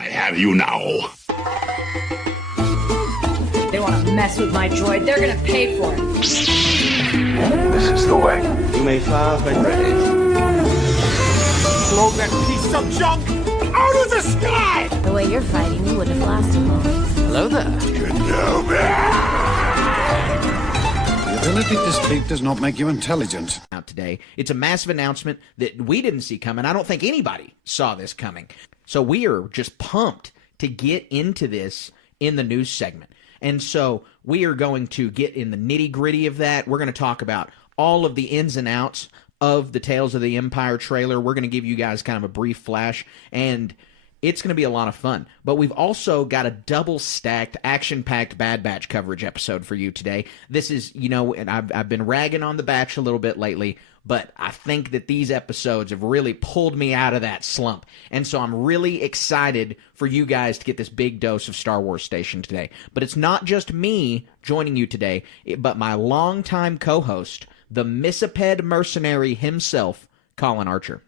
I have you now. They want to mess with my droid. They're going to pay for it. This is the way. You may fire when ready. Blow that piece of junk out of the sky! The way you're fighting, you wouldn't have lasted long. Hello there. The ability to speak does not make you intelligent. Out today, it's a massive announcement that we didn't see coming. I don't think anybody saw this coming. So we are just pumped to get into this in the news segment. And so we are going to get in the nitty-gritty of that. We're going to talk about all of the ins and outs of the Tales of the Empire trailer. We're going to give you guys kind of a brief flash, and it's going to be a lot of fun. But we've also got a double-stacked, action-packed Bad Batch coverage episode for you today. This is, you know, and I've been ragging on the Batch a little bit lately, but I think that these episodes have really pulled me out of that slump. And so I'm really excited for you guys to get this big dose of Star Wars Station today. But it's not just me joining you today, but my longtime co-host, the Missiped mercenary himself, Colin Archer.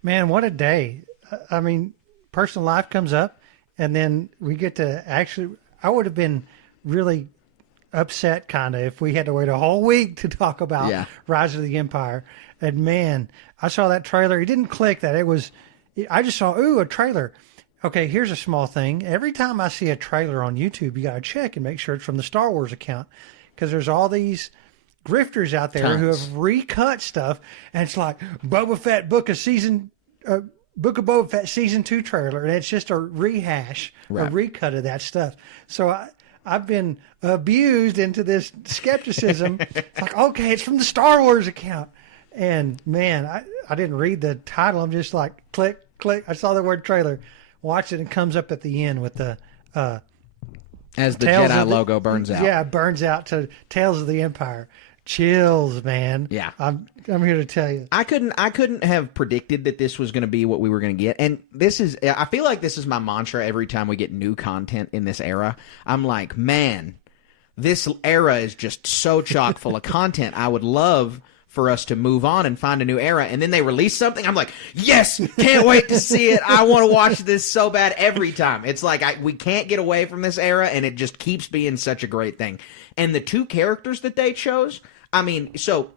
Man, what a day. I mean, personal life comes up, and then we get to actually, I would have been really upset kind of if we had to wait a whole week to talk about Rise of the Empire. And man, I saw that trailer. It didn't click that. I just saw, ooh, a trailer. Okay, here's a small thing. Every time I see a trailer on YouTube, you got to check and make sure it's from the Star Wars account, because there's all these grifters out there who have recut stuff, and it's like Boba Fett Book of Boba Fett Season 2 trailer, and it's just a rehash, a recut of that stuff. So I've been abused into this skepticism. It's like, okay, it's from the Star Wars account. And man, I didn't read the title. I'm just like, click, click. I saw the word trailer. Watch it, and it comes up at the end with the as the Jedi logo burns out. Yeah, burns out to Tales of the Empire. Chills, man. Yeah. I'm here to tell you. I couldn't have predicted that this was going to be what we were going to get. And I feel like this is my mantra every time we get new content in this era. I'm like, man, this era is just so chock full of content. I would love for us to move on and find a new era. And then they release something. I'm like, yes, can't wait to see it. I want to watch this so bad every time. It's like we can't get away from this era, and it just keeps being such a great thing. And the two characters that they chose, I mean, so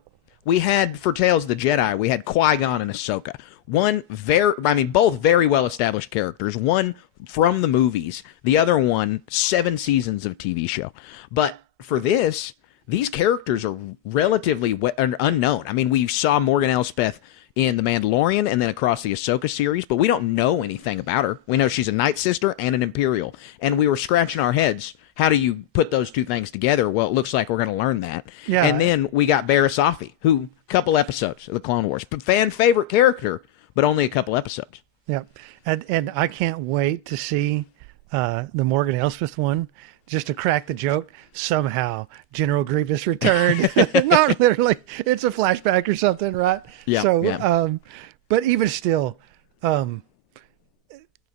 we had, for Tales of the Jedi, we had Qui-Gon and Ahsoka. Both very well-established characters. One from the movies, the other one, 7 seasons of TV show. But for this, these characters are relatively unknown. I mean, we saw Morgan Elspeth in The Mandalorian and then across the Ahsoka series, but we don't know anything about her. We know she's a Night Sister and an Imperial, and we were scratching our heads. How do you put those two things together? Well, it looks like we're going to learn that. Yeah. And then we got Barriss Offee, who, couple episodes of the Clone Wars, but fan favorite character, but only a couple episodes. Yeah, and I can't wait to see the Morgan Elsbeth one, just to crack the joke. Somehow General Grievous returned. Not literally. It's a flashback or something, right? Yeah. So, but even still,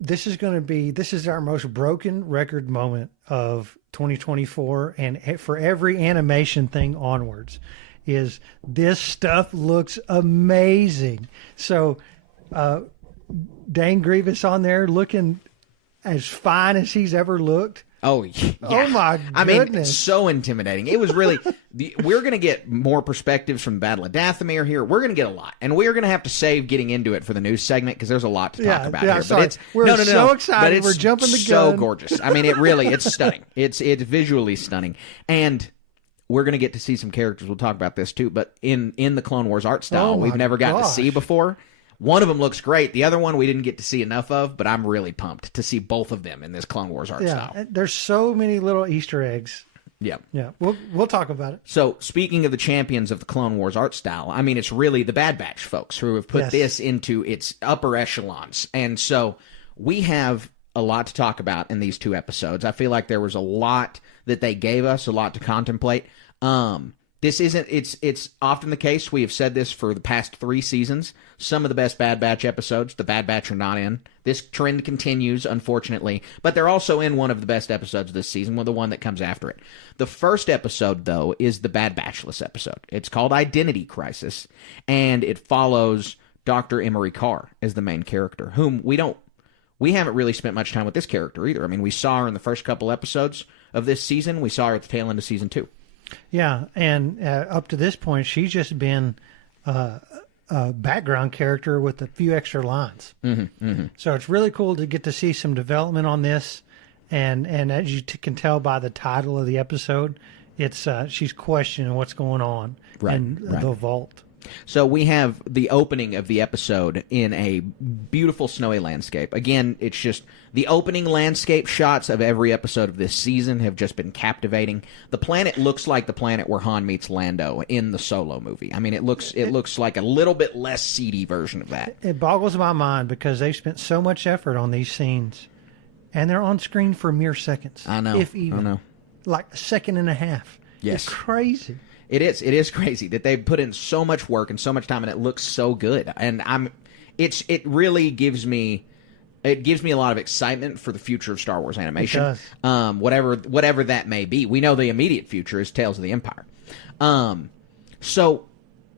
this is our most broken record moment of 2024, and for every animation thing onwards, is this stuff looks amazing. So Dane Grievous on there looking as fine as he's ever looked. Oh, yeah. Oh, my goodness. I mean, so intimidating. It was really... we're going to get more perspectives from the Battle of Dathomir here. We're going to get a lot. And we're going to have to save getting into it for the news segment, because there's a lot to talk about here. Sorry. But we're so excited. We're jumping the gun. So gorgeous. I mean, it's stunning. It's visually stunning. And we're going to get to see some characters. We'll talk about this, too. But in the Clone Wars art style, we've never gotten to see before. One of them looks great. The other one we didn't get to see enough of, but I'm really pumped to see both of them in this Clone Wars art style. There's so many little Easter eggs. Yeah. Yeah. We'll talk about it. So, speaking of the champions of the Clone Wars art style, I mean, it's really the Bad Batch folks who have put this into its upper echelons. And so, we have a lot to talk about in these 2 episodes. I feel like there was a lot that they gave us, a lot to contemplate. This isn't, it's often the case, we have said this for the past 3 seasons, some of the best Bad Batch episodes, the Bad Batch are not in. This trend continues, unfortunately, but they're also in one of the best episodes this season, the one that comes after it. The first episode, though, is the Bad Batchless episode. It's called Identity Crisis, and it follows Dr. Emery Carr as the main character, whom we don't we haven't really spent much time with this character either. I mean, we saw her in the first couple episodes of this season. We saw her at the tail end of season 2. Yeah, and up to this point, she's just been a background character with a few extra lines. So it's really cool to get to see some development on this. And as you can tell by the title of the episode, it's she's questioning what's going on in the vault. So we have the opening of the episode in a beautiful snowy landscape. Again, it's just the opening landscape shots of every episode of this season have just been captivating. The planet looks like the planet where Han meets Lando in the Solo movie. I mean, it looks like a little bit less seedy version of that. It boggles my mind because they've spent so much effort on these scenes, and they're on screen for mere seconds. I know. If even. I know. Like a second and a half. Yes. It's crazy. It is crazy that they put in so much work and so much time, and it looks so good. And it really gives me a lot of excitement for the future of Star Wars animation. It does. Whatever that may be. We know the immediate future is Tales of the Empire. So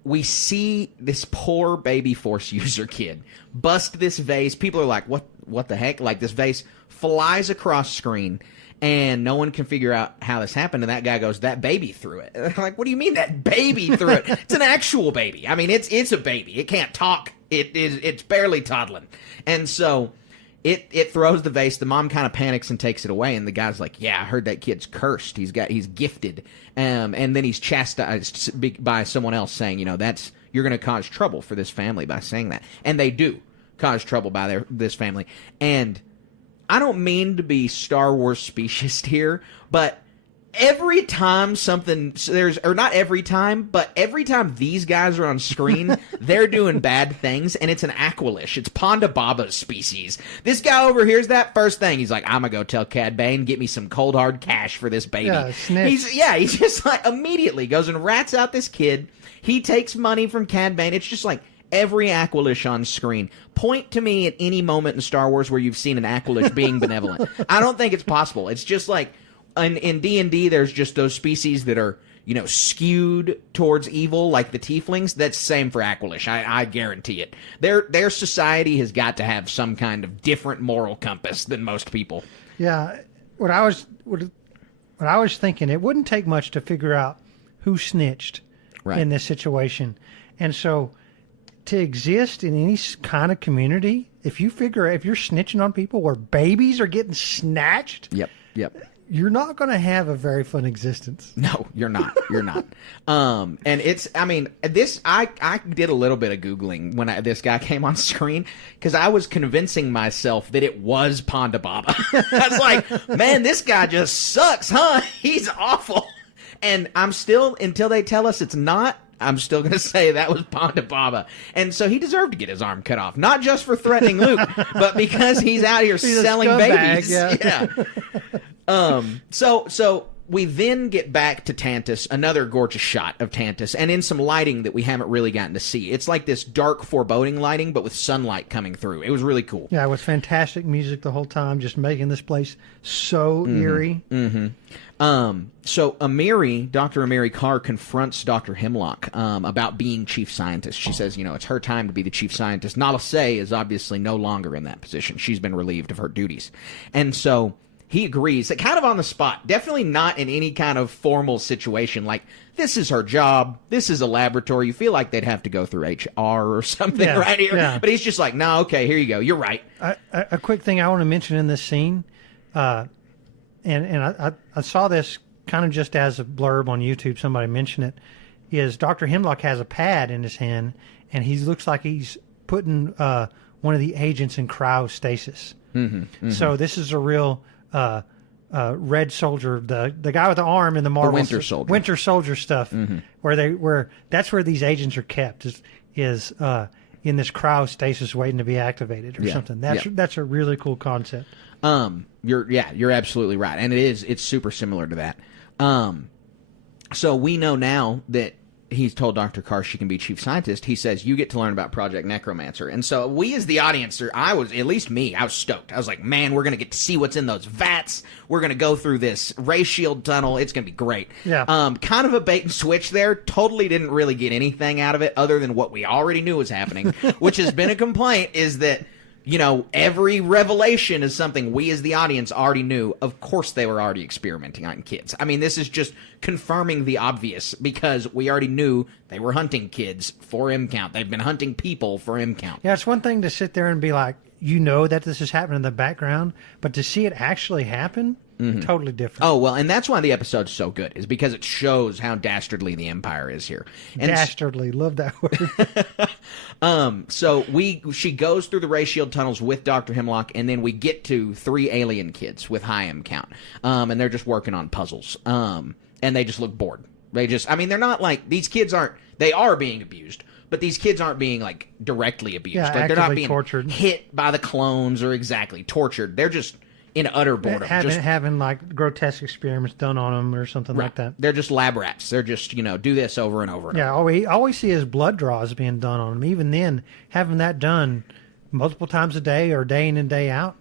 we see this poor baby Force user kid bust this vase. People are like, what the heck? Like, this vase flies across screen, and no one can figure out how this happened. And that guy goes, that baby threw it. And I'm like, what do you mean that baby threw it? It's an actual baby. I mean, it's a baby. It can't talk. It's barely toddling. And so it throws the vase. The mom kind of panics and takes it away. And the guy's like, yeah, I heard that kid's cursed. He's gifted. And then he's chastised by someone else saying, you're going to cause trouble for this family by saying that. And they do cause trouble by this family. And I don't mean to be Star Wars speciest here, but every time not every time, but every time these guys are on screen, they're doing bad things, and it's an Aqualish. It's Ponda Baba's species. This guy overhears that first thing. He's like, I'm gonna go tell Cad Bane, get me some cold hard cash for this baby. Yeah, snitch. He's just like immediately goes and rats out this kid. He takes money from Cad Bane. It's just like every Aqualish on screen. Point to me at any moment in Star Wars where you've seen an Aqualish being benevolent. I don't think it's possible. It's just like in D&D, there's just those species that are, skewed towards evil, like the Tieflings. That's the same for Aqualish. I guarantee it. Their society has got to have some kind of different moral compass than most people. Yeah, what I was thinking, it wouldn't take much to figure out who snitched in this situation, and so to exist in any kind of community, if you're snitching on people where babies are getting snatched, yep, you're not going to have a very fun existence. No, you're not. And I did a little bit of Googling when this guy came on screen, because I was convincing myself that it was Ponda Baba. I was like, man, this guy just sucks, huh? He's awful. And I'm still, until they tell us it's not, I'm still going to say that was Ponda Baba. And so he deserved to get his arm cut off. Not just for threatening Luke, but because he's out here selling babies. Yeah. So we then get back to Tantus, another gorgeous shot of Tantus, and in some lighting that we haven't really gotten to see. It's like this dark, foreboding lighting, but with sunlight coming through. It was really cool. Yeah, it was fantastic music the whole time, just making this place so eerie. Mm-hmm. So Dr. Amiri Carr confronts Dr. Hemlock about being chief scientist. She says, it's her time to be the chief scientist. Nala Se is obviously no longer in that position. She's been relieved of her duties. And so he agrees, kind of on the spot, definitely not in any kind of formal situation. Like, this is her job. This is a laboratory. You feel like they'd have to go through HR or something right here. Yeah. But he's just like, no, okay, here you go. You're right. A quick thing I want to mention in this scene, and I saw this kind of just as a blurb on YouTube, somebody mentioned it, is Dr. Hemlock has a pad in his hand, and he looks like he's putting one of the agents in cryostasis. So this is a real Red Soldier, the guy with the arm in the Marvel Winter Soldier stuff, where that's where these agents are kept is in this cryostasis waiting to be activated or something. That's a really cool concept. You're absolutely right, and it's super similar to that. So we know now that he's told Dr. Carr she can be chief scientist. He says, you get to learn about Project Necromancer. And so we as the audience, I was stoked. I was like, man, we're going to get to see what's in those vats. We're going to go through this ray shield tunnel. It's going to be great. Yeah. Kind of a bait and switch there. Totally didn't really get anything out of it other than what we already knew was happening, which has been a complaint, is that every revelation is something we as the audience already knew. Of course they were already experimenting on kids. I mean, this is just confirming the obvious because we already knew they were hunting kids for M count. They've been hunting people for M count. Yeah, it's one thing to sit there and be like, that this is happening in the background, but to see it actually happen, totally different. Oh, well, and that's why the episode's so good, is because it shows how dastardly the Empire is here. And dastardly, love that word. So she goes through the ray shield tunnels with Dr. Hemlock, and then we get to 3 alien kids with high M count. And they're just working on puzzles. And they just look bored. They're not like, these kids they are being abused, but these kids aren't being, like, directly abused. Yeah, like, they're not being tortured. Hit by the clones or tortured. They're just in utter boredom. Having like, grotesque experiments done on them or something like that. They're just lab rats. They're just, do this over and over and over. Yeah, all we see is blood draws being done on them. Even then, having that done multiple times a day or day in and day out,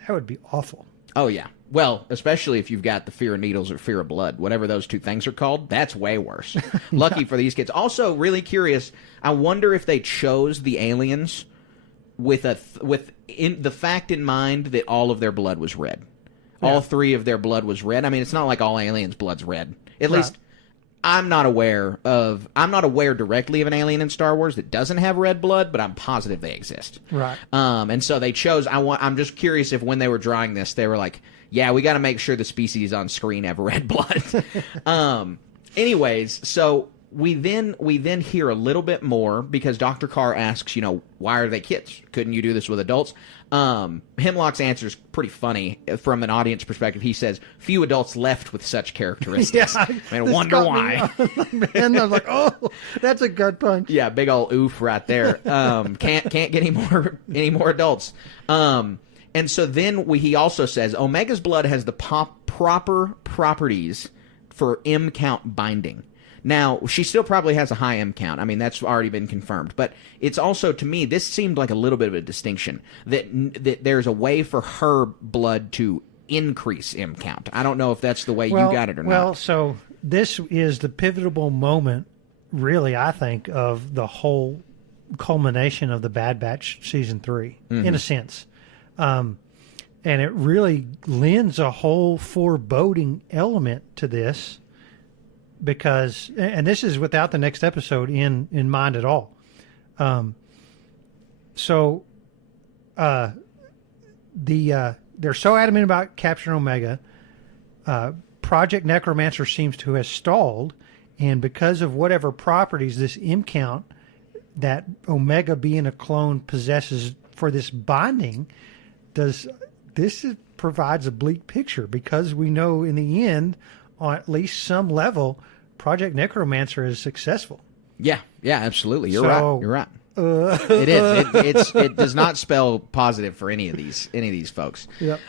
that would be awful. Oh, yeah. Well, especially if you've got the fear of needles or fear of blood, whatever those two things are called, that's way worse. Lucky for these kids. Also, really curious, I wonder if they chose the aliens with the fact in mind that all of their blood was red. Yeah. All 3 of their blood was red. I mean, it's not like all aliens' blood's red. At least I'm not aware directly of an alien in Star Wars that doesn't have red blood, but I'm positive they exist. Right. And so they chose. I'm just curious if when they were drawing this, they were like, yeah, we got to make sure the species on screen have red blood. Anyways, so we then hear a little bit more because Dr. Carr asks, why are they kids? Couldn't you do this with adults? Hemlock's answer is pretty funny from an audience perspective. He says, few adults left with such characteristics. Yeah, I wonder why. And I was like, oh, that's a gut punch. Yeah, big old oof right there. Can't get any more adults. And so then he also says, Omega's blood has the proper properties for M count binding. Now, she still probably has a high M count. I mean, that's already been confirmed. But it's also, to me, this seemed like a little bit of a distinction, that there's a way for her blood to increase M count. I don't know if that's the way you got it or not. Well, so this is the pivotal moment, really, I think, of the whole culmination of the Bad Batch Season 3, in a sense. And it really lends a whole foreboding element to this. Because, and this is without the next episode in mind at all. They're so adamant about capturing Omega. Project Necromancer seems to have stalled, and because of whatever properties this M count that Omega being a clone possesses for this binding, provides a bleak picture, because we know in the end, on at least some level, Project Necromancer is successful. Yeah, absolutely. You're right. It is. It does not spell positive for any of these folks. Yep.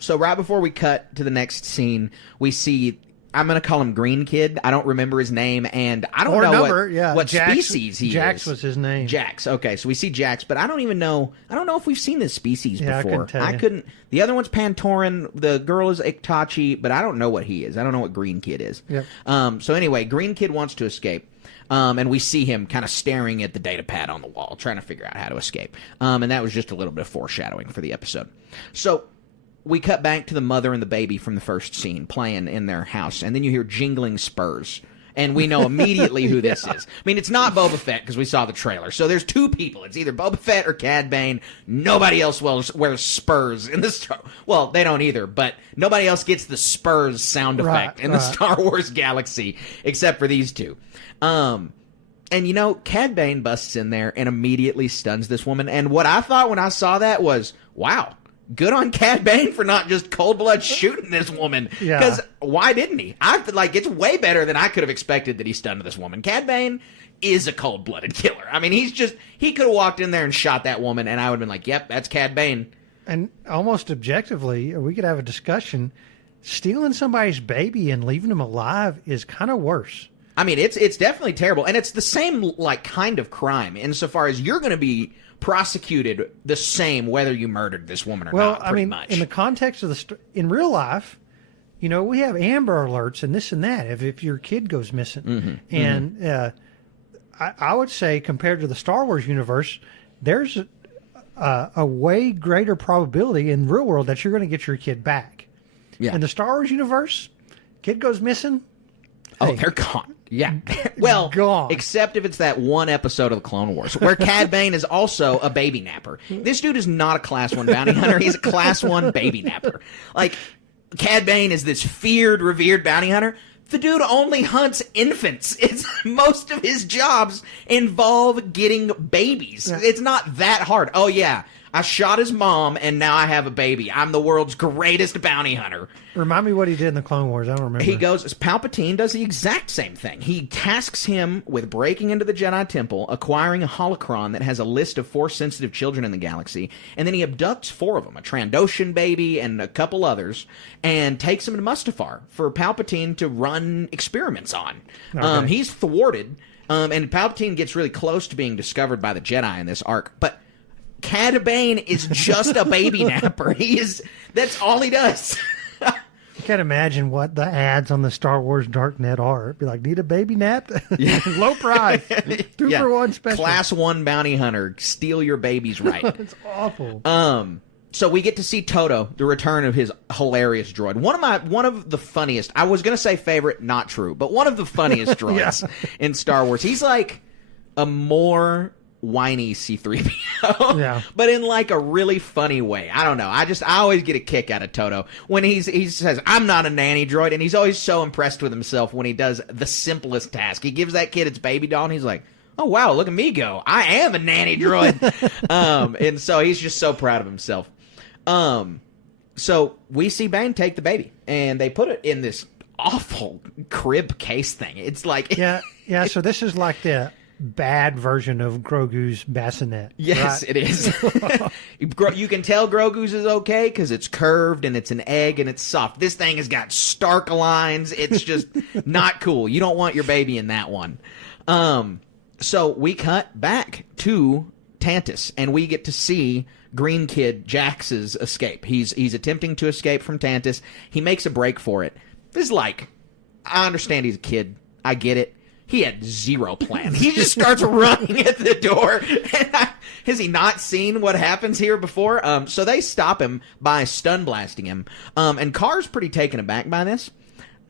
So right before we cut to the next scene, we see, I'm going to call him Green Kid. I don't remember his name, and I don't know what species he is. Jax was his name. Jax. Okay, so we see Jax, but I don't know if we've seen this species before. I couldn't. The other one's Pantoran. The girl is Iktachi, but I don't know what he is. I don't know what Green Kid is. Yep. So anyway, Green Kid wants to escape. And we see him kind of staring at the data pad on the wall, trying to figure out how to escape. And that was just a little bit of foreshadowing for the episode. So we cut back to the mother and the baby from the first scene playing in their house, and then you hear jingling spurs. And we know immediately who this is. I mean, it's not Boba Fett because we saw the trailer. So there's 2 people. It's either Boba Fett or Cad Bane. Nobody else wears spurs in the Star. Well, they don't either, but nobody else gets the spurs sound effect in the Star Wars galaxy except for these 2. And Cad Bane busts in there and immediately stuns this woman. And what I thought when I saw that was, wow, good on Cad Bane for not just cold blood shooting this woman. Because why didn't he? It's way better than I could have expected that he stunned this woman. Cad Bane is a cold blooded killer. I mean, he could have walked in there and shot that woman, and I would have been like, yep, that's Cad Bane. And almost objectively, we could have a discussion. Stealing somebody's baby and leaving him alive is kind of worse. I mean, it's definitely terrible, and it's the same kind of crime insofar as you're going to be prosecuted the same whether you murdered this woman or not. Pretty much. In the context of in real life, we have Amber Alerts and this and that if your kid goes missing, and I would say compared to the Star Wars universe, there's a way greater probability in the real world that you're going to get your kid back. Yeah. In the Star Wars universe, kid goes missing. Oh, they're gone. Yeah. Well, gone. Except if it's that one episode of the Clone Wars where Cad Bane is also a baby napper. This dude is not a Class 1 bounty hunter. He's a Class 1 baby napper. Like, Cad Bane is this feared, revered bounty hunter. The dude only hunts infants. Most of his jobs involve getting babies. Yeah. It's not that hard. Oh, yeah. I shot his mom, and now I have a baby. I'm the world's greatest bounty hunter. Remind me what he did in the Clone Wars. I don't remember. He goes, Palpatine does the exact same thing. He tasks him with breaking into the Jedi Temple, acquiring a holocron that has a list of Force-sensitive children in the galaxy, and then he abducts 4 of them, a Trandoshan baby and a couple others, and takes them to Mustafar for Palpatine to run experiments on. Okay. He's thwarted, and Palpatine gets really close to being discovered by the Jedi in this arc, but Cad Bane is just a baby napper. That's all he does. You can't imagine what the ads on the Star Wars Darknet are. It'd be like, need a baby nap? Yeah. Low price. 2 for 1 special. Class 1 bounty hunter. Steal your babies right. It's awful. So we get to see Toto, the return of his hilarious droid. One of the funniest, I was going to say favorite, not true, but one of the funniest droids in Star Wars. He's like a more whiny C-3PO, Yeah. but in like a really funny way. I don't know. I always get a kick out of Toto when he says, I'm not a nanny droid, and he's always so impressed with himself when he does the simplest task. He gives that kid its baby doll, and he's like, oh, wow, look at me go. I am a nanny droid. And so he's just so proud of himself. So we see Bane take the baby, and they put it in this awful crib case thing. It's like... Yeah, so this is like the bad version of Grogu's bassinet. Yes, right? it is. You can tell Grogu's is okay because it's curved and it's an egg and it's soft. This thing has got stark lines. It's just not cool. You don't want your baby in that one. So we cut back to Tantus, and we get to see Green Kid Jax's escape. He's attempting to escape from Tantus. He makes a break for it. This is like, I understand he's a kid. I get it. He had zero plan. He just starts running at the door. Has he not seen what happens here before? So they stop him by stun blasting him. And Carr's pretty taken aback by this.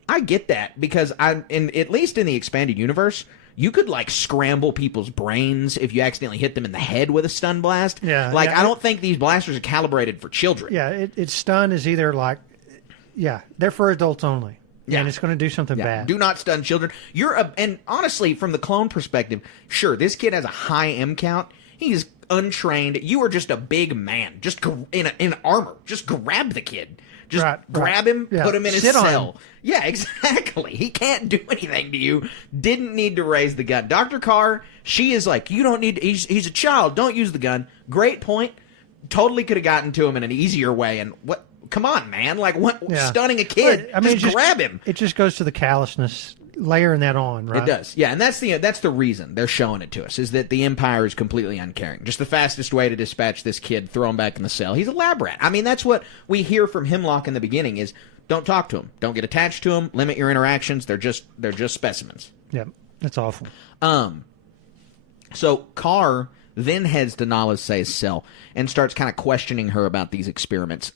I get that because at least in the expanded universe, you could like scramble people's brains if you accidentally hit them in the head with a stun blast. Yeah, I don't think these blasters are calibrated for children. Yeah, it's stun is either like, they're for adults only. Yeah. And it's going to do something bad. Do not stun children. And honestly, from the clone perspective, sure, this kid has a high M count. He's untrained. You are just a big man, just in armor. Just grab the kid. Just grab him, put him in his cell. Yeah, exactly. He can't do anything to you. Didn't need to raise the gun. Dr. Carr, she is like, you don't need. He's a child. Don't use the gun. Great point. Totally could have gotten to him in an easier way. And what? Come on, man! Like what? Stunning a kid? I mean, just grab him. It just goes to the callousness, layering that on, right? It does, yeah. And that's the reason they're showing it to us is that the Empire is completely uncaring. Just the fastest way to dispatch this kid, throw him back in the cell. He's a lab rat. I mean, that's what we hear from Hemlock in the beginning: is don't talk to him, don't get attached to him, limit your interactions. They're just specimens. Yeah, that's awful. So Carr then heads to Nala Se's cell and starts kind of questioning her about these experiments.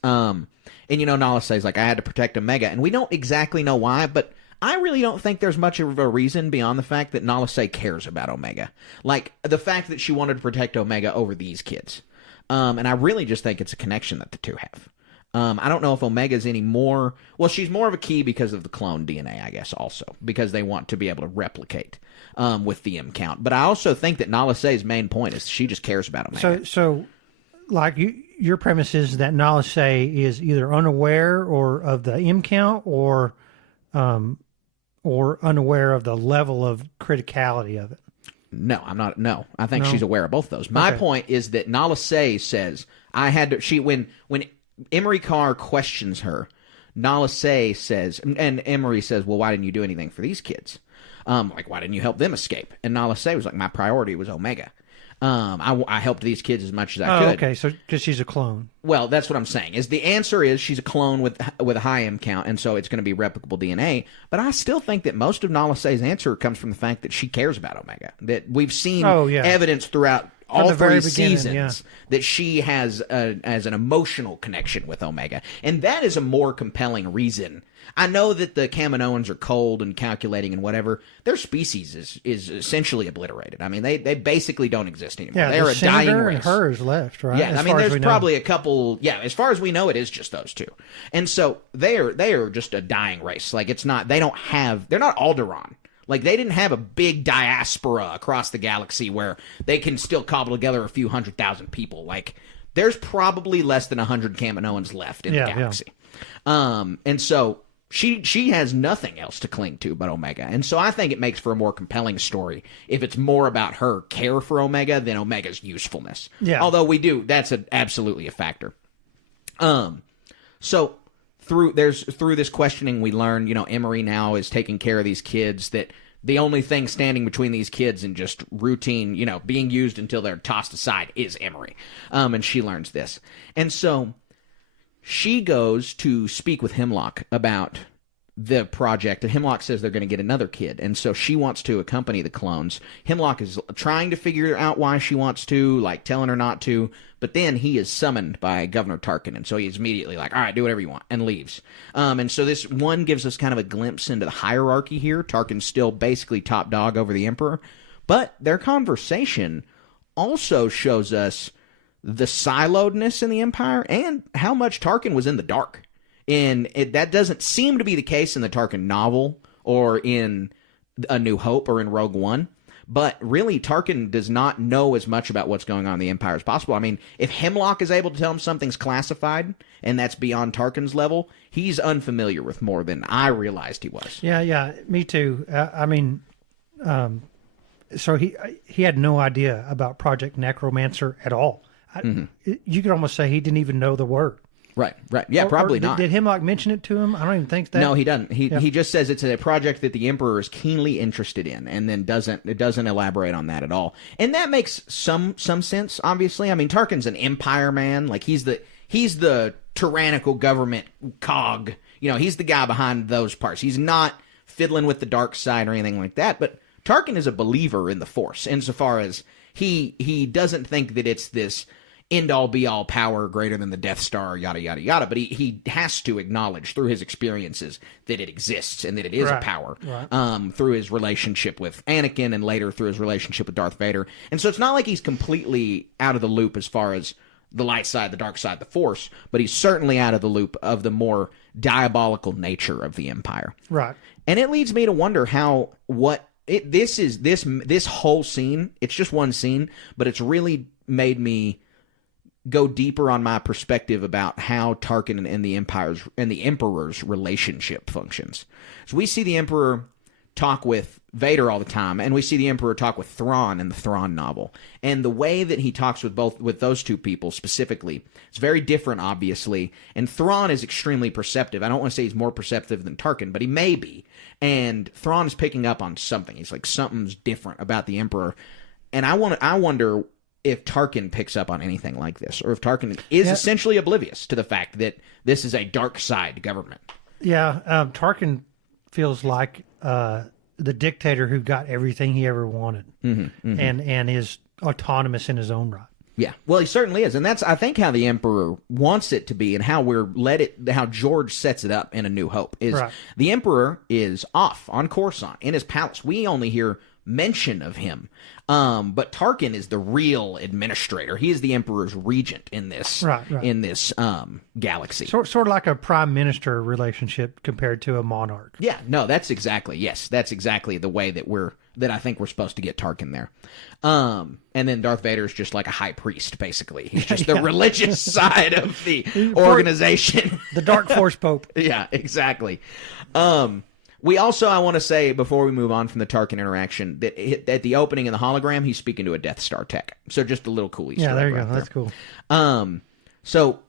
And, Nala Se's like, I had to protect Omega. And we don't exactly know why, but I really don't think there's much of a reason beyond the fact that Nala Se cares about Omega. Like, the fact that she wanted to protect Omega over these kids. And I really just think it's a connection that the two have. I don't know if Omega's any more... Well, she's more of a key because of the clone DNA, I guess, also. Because they want to be able to replicate with the M count. But I also think that Nala Se's main point is she just cares about Omega. So like, your premise is that Nala Se is either unaware or of the M count or unaware of the level of criticality of it. No, I'm not. No, I think she's aware of both those. My point is that Nala Se says, I had to... When Emery Carr questions her, Nala Se says, and Emery says, well, why didn't you do anything for these kids? Like, why didn't you help them escape? And Nala Se was like, my priority was Omega. I helped these kids as much as I could. Okay, so because she's a clone. Well, that's what I'm saying. Is the answer is she's a clone with a high M count, and so it's going to be replicable DNA. But I still think that most of Nala Se's answer comes from the fact that she cares about Omega. That we've seen evidence throughout all the very three beginning, seasons that she has as an emotional connection with Omega. And that is a more compelling reason. I know that the Kaminoans are cold and calculating and whatever. Their species is essentially obliterated. I mean, they basically don't exist anymore. Yeah, they're the a dying Senator race. and hers left, right? Yeah, As I mean, far as there's we know. probably a couple. Yeah, as far as we know, it is just those two. And so they are just a dying race. Like, it's not. They're not Alderaan. Like, they didn't have a big diaspora across the galaxy where they can still cobble together a few 100,000 people. Like, there's probably less than 100 Kaminoans left in the galaxy. And so she has nothing else to cling to but Omega. And so I think it makes for a more compelling story if it's more about her care for Omega than Omega's usefulness. Yeah. Although that's absolutely a factor. So through this questioning, we learn, Emery now is taking care of these kids, that the only thing standing between these kids and just routine, being used until they're tossed aside is Emery. And she learns this. And so she goes to speak with Hemlock about the project, and Hemlock says they're going to get another kid, and so she wants to accompany the clones. Hemlock is trying to figure out why she wants to, like telling her not to, but then he is summoned by Governor Tarkin, and so he's immediately like, all right, do whatever you want, and leaves. And so this one gives us kind of a glimpse into the hierarchy here. Tarkin's still basically top dog over the Emperor, but their conversation also shows us the siloedness in the Empire and how much Tarkin was in the dark. And that doesn't seem to be the case in the Tarkin novel or in A New Hope or in Rogue One. But really, Tarkin does not know as much about what's going on in the Empire as possible. I mean, if Hemlock is able to tell him something's classified and that's beyond Tarkin's level, he's unfamiliar with more than I realized he was. Yeah, me too. So he had no idea about Project Necromancer at all. You could almost say he didn't even know the word. Right. Yeah, probably not. Did Hemlock mention it to him? I don't even think that. No, he doesn't. He just says it's a project that the Emperor is keenly interested in, and then doesn't elaborate on that at all. And that makes some sense, obviously. I mean, Tarkin's an Empire man. Like, he's the tyrannical government cog. He's the guy behind those parts. He's not fiddling with the dark side or anything like that. But Tarkin is a believer in the Force, insofar as he doesn't think that it's this end-all, be-all power greater than the Death Star, yada, yada, yada. But he has to acknowledge through his experiences that it exists and that it is a power, through his relationship with Anakin and later through his relationship with Darth Vader. And so it's not like he's completely out of the loop as far as the light side, the dark side, the Force, but he's certainly out of the loop of the more diabolical nature of the Empire. Right. And it leads me to wonder this whole scene, it's just one scene, but it's really made me go deeper on my perspective about how Tarkin and the Emperor's relationship functions. So we see the Emperor talk with Vader all the time, and we see the Emperor talk with Thrawn in the Thrawn novel. And the way that he talks with those two people specifically is very different, obviously. And Thrawn is extremely perceptive. I don't want to say he's more perceptive than Tarkin, but he may be. And Thrawn is picking up on something. He's like, something's different about the Emperor. And I wonder if Tarkin picks up on anything like this, or if Tarkin is essentially oblivious to the fact that this is a dark side government. Yeah, Tarkin feels like the dictator who got everything he ever wanted, and is autonomous in his own right. Yeah, well, he certainly is, and that's, I think, how the Emperor wants it to be, and how how George sets it up in A New Hope is the Emperor is off on Coruscant in his palace. We only hear mention of him, but Tarkin is the real administrator. He is the Emperor's regent in this in this galaxy. Sort of like a prime minister relationship compared to a monarch. Yeah, no, that's exactly the way that I think we're supposed to get Tarkin there. And then Darth Vader is just like a high priest, basically. He's just the religious side of the organization. The Dark Force Pope. Yeah, exactly. We also, I want to say, before we move on from the Tarkin interaction, that at the opening in the hologram, he's speaking to a Death Star tech. So just a little cool Easter egg. Yeah, there you right go. That's cool. So,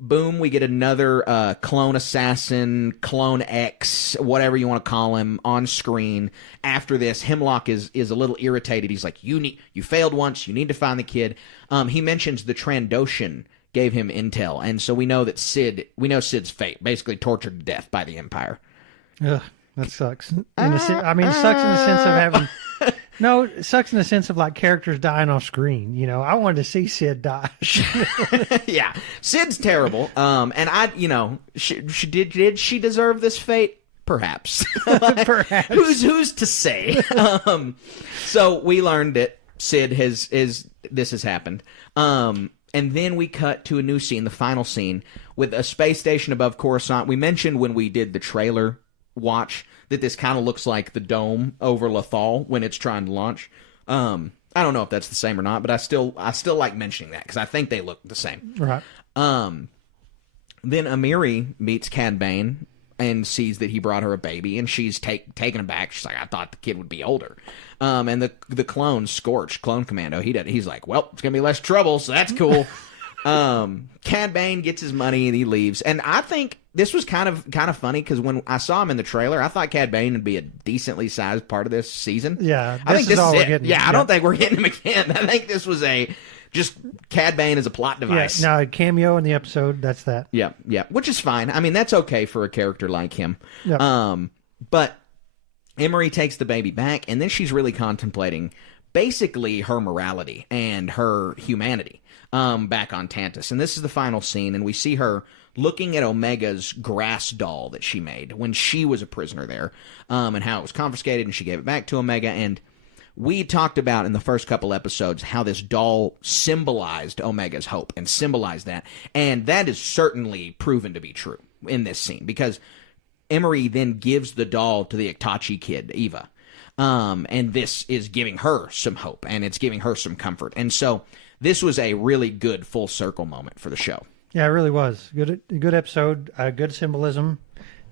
boom, we get another clone assassin, clone X, whatever you want to call him, on screen. After this, Hemlock is a little irritated. He's like, you failed once. You need to find the kid. He mentions the Trandoshan gave him intel, and so we know Sid's fate, basically tortured to death by the Empire. Ugh. That sucks. It sucks in the sense of No, it sucks in the sense of like characters dying off screen. You know, I wanted to see Sid die. Yeah, Sid's terrible. And did she deserve this fate? Perhaps. Perhaps. Who's to say? So we learned that Sid this has happened. And then we cut to a new scene, the final scene, with a space station above Coruscant. We mentioned when we did the trailer watch that this kind of looks like the dome over Lothal when it's trying to launch. I don't know if that's the same or not, but I still like mentioning that because I think they look the same. Right. Then Amiri meets Cad Bane and sees that he brought her a baby, and she's taken aback. She's like, I thought the kid would be older. And the clone, Scorch, Clone Commando, he's like, well, it's going to be less trouble, so that's cool. Cad Bane gets his money and he leaves. And I think this was kind of funny because when I saw him in the trailer, I thought Cad Bane would be a decently sized part of this season. Yeah, I think this is it. Getting. Yeah, I don't think we're getting him again. I think this was just Cad Bane as a plot device. Yeah, now a cameo in the episode, that's that. Yeah, which is fine. I mean, that's okay for a character like him. Yeah. But Emery takes the baby back, and then she's really contemplating basically her morality and her humanity back on Tantus. And this is the final scene, and we see her looking at Omega's grass doll that she made when she was a prisoner there, and how it was confiscated, and she gave it back to Omega. And we talked about in the first couple episodes how this doll symbolized Omega's hope and symbolized that. And that is certainly proven to be true in this scene, because Emery then gives the doll to the Itachi kid, Eva. And this is giving her some hope, and it's giving her some comfort. And so this was a really good full circle moment for the show. Yeah, it really was. Good episode, good symbolism,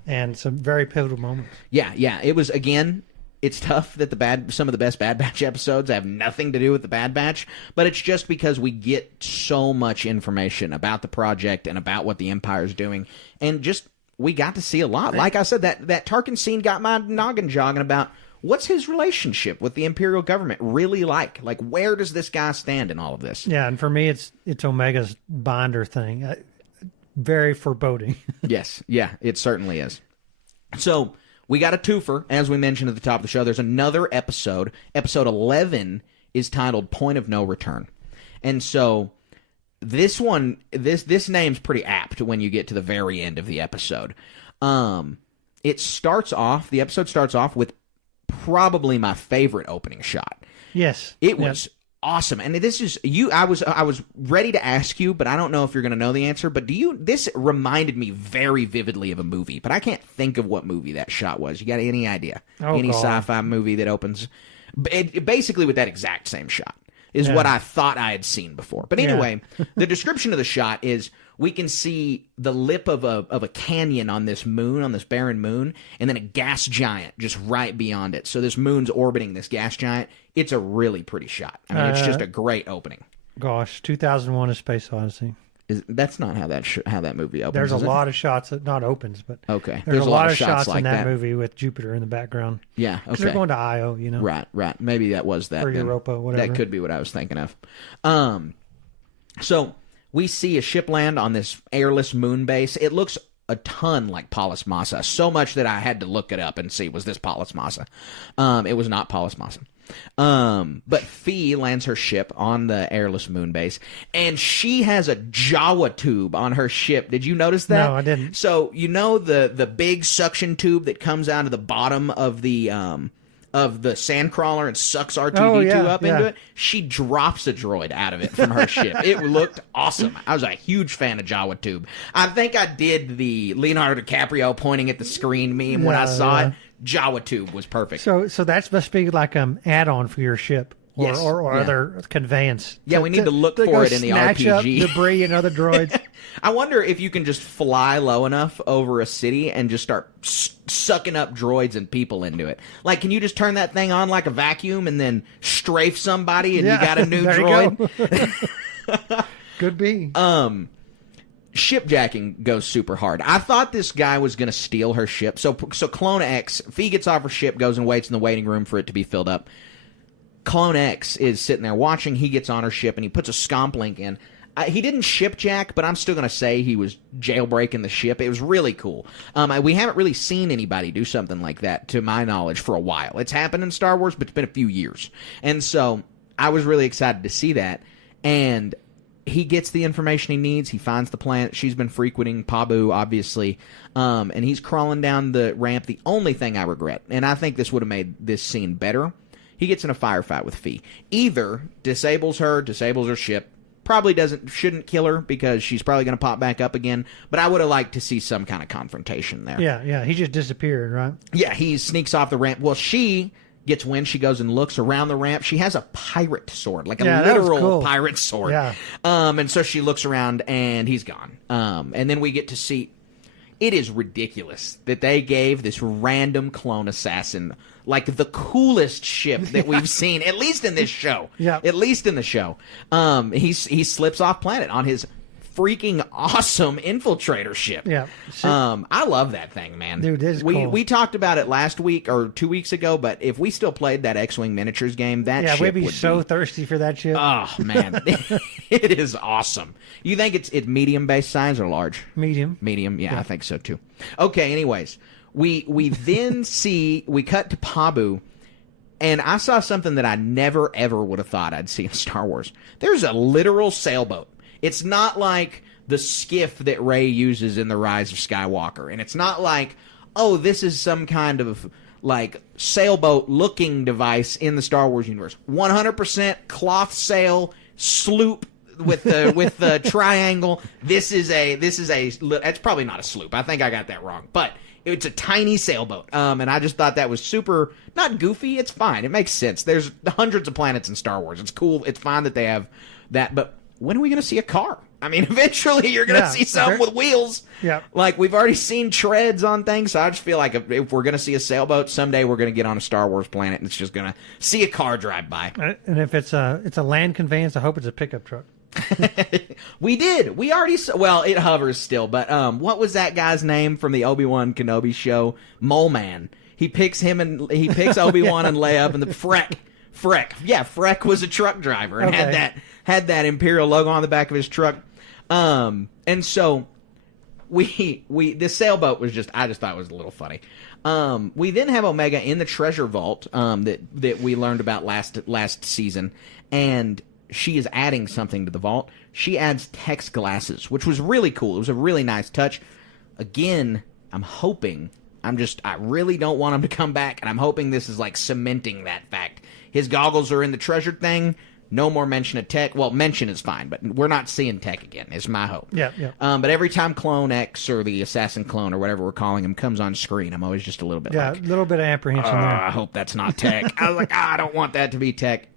and some very pivotal moments. Yeah. It was, again, it's tough that some of the best Bad Batch episodes have nothing to do with the Bad Batch, but it's just because we get so much information about the project and about what the Empire's doing, and just we got to see a lot. Like I said, that Tarkin scene got my noggin jogging about what's his relationship with the Imperial government really like? Like, where does this guy stand in all of this? Yeah, and for me, it's Omega's binder thing. Very foreboding. Yes, yeah, it certainly is. So we got a twofer, as we mentioned at the top of the show. There's another episode. Episode 11 is titled Point of No Return. And so this one, this name's pretty apt when you get to the very end of the episode. The episode starts off with probably my favorite opening shot. Yes. It was awesome. And this is I was ready to ask you, but I don't know if you're going to know the answer, but this reminded me very vividly of a movie, but I can't think of what movie that shot was. You got any idea? Any sci-fi movie that opens basically with that exact same shot is what I thought I had seen before. But anyway, the description of the shot is we can see the lip of a canyon on this moon, on this barren moon, and then a gas giant just right beyond it. So this moon's orbiting this gas giant. It's a really pretty shot. I mean, it's just a great opening. Gosh, 2001: A Space Odyssey. That's not how that movie opens. There's a lot of shots that not opens, but okay. There's a lot of shots like in that movie with Jupiter in the background. Yeah, okay. They're going to Io, you know. Right. Maybe that was that. Or Europa, whatever. That could be what I was thinking of. So we see a ship land on this airless moon base. It looks a ton like Palis Massa, so much that I had to look it up and see, was this Palis Massa? It was not Palis Massa. But Fee lands her ship on the airless moon base, and she has a Jawa tube on her ship. Did you notice that? No, I didn't. So you know the big suction tube that comes out of the bottom of the sandcrawler and sucks R2-D2 up into it? She drops a droid out of it from her ship. It looked awesome. I was a huge fan of Jawa tube. I think I did the Leonardo DiCaprio pointing at the screen meme when I saw it. Jawa tube was perfect. So that must be like add-on for your ship or other conveyance. Yeah, we need to look for it in the snatch up RPG. Debris and other droids. I wonder if you can just fly low enough over a city and just start sucking up droids and people into it. Like, can you just turn that thing on like a vacuum and then strafe somebody and you got a new droid? Could be. Shipjacking goes super hard. I thought this guy was going to steal her ship. So Clone X, Fee gets off her ship, goes and waits in the waiting room for it to be filled up. Clone X is sitting there watching. He gets on her ship and he puts a scomp link in. He didn't shipjack, but I'm still going to say he was jailbreaking the ship. It was really cool. We haven't really seen anybody do something like that, to my knowledge, for a while. It's happened in Star Wars, but it's been a few years. And so I was really excited to see that. And he gets the information he needs. He finds the planet she's been frequenting, Pabu, obviously. And he's crawling down the ramp. The only thing I regret, and I think this would have made this scene better, he gets in a firefight with Fee. Either disables her ship, probably shouldn't kill her because she's probably going to pop back up again, but I would have liked to see some kind of confrontation there. Yeah, he just disappeared, right? Yeah, he sneaks off the ramp. Well, she gets wind. She goes and looks around the ramp. She has a pirate sword, like a literal cool. pirate sword. Yeah. And so she looks around, and he's gone. And then we get to see... It is ridiculous that they gave this random clone assassin like the coolest ship that we've seen, at least in this show. Yeah. At least in the show. He slips off planet on his freaking awesome infiltrator ship. Yeah. I love that thing, man. Dude, this is cool. We talked about it last week or 2 weeks ago, but if we still played that X-Wing miniatures game, that ship we'd be would so thirsty for that ship. Oh man, it is awesome. You think it's medium base size or large? Medium. Medium, yeah, I think so too. Okay, anyways, we then we cut to Pabu, and I saw something that I never ever would have thought I'd see in Star Wars. There's a literal sailboat. It's not like the skiff that Rey uses in The Rise of Skywalker, and it's not like, oh, this is some kind of like sailboat-looking device in the Star Wars universe. 100% cloth sail sloop with the triangle. It's probably not a sloop. I think I got that wrong, but it's a tiny sailboat. And I just thought that was super, not goofy. It's fine. It makes sense. There's hundreds of planets in Star Wars. It's cool. It's fine that they have that, but when are we going to see a car? I mean, eventually you're going to see something with wheels. Yeah. Like, we've already seen treads on things, so I just feel like if we're going to see a sailboat, someday we're going to get on a Star Wars planet and it's just going to see a car drive by. And if it's a land conveyance, I hope it's a pickup truck. We did. We already saw, well, it hovers still, but what was that guy's name from the Obi-Wan Kenobi show? Mole Man. He picks Obi-Wan and Leia up, and the Freck. Yeah, Freck was a truck driver and had that Imperial logo on the back of his truck. And so the sailboat was I just thought it was a little funny. We then have Omega in the treasure vault that we learned about last season, and she is adding something to the vault. She adds text glasses, which was really cool. It was a really nice touch. Again, I really don't want him to come back, and I'm hoping this is like cementing that fact. His goggles are in the treasure thing. No more mention of tech. Well, mention is fine, but we're not seeing tech again, is my hope. Yeah. But every time Clone X or the Assassin Clone or whatever we're calling him comes on screen, I'm always just a little bit a little bit of apprehension there. I hope that's not tech. I was like, I don't want that to be tech.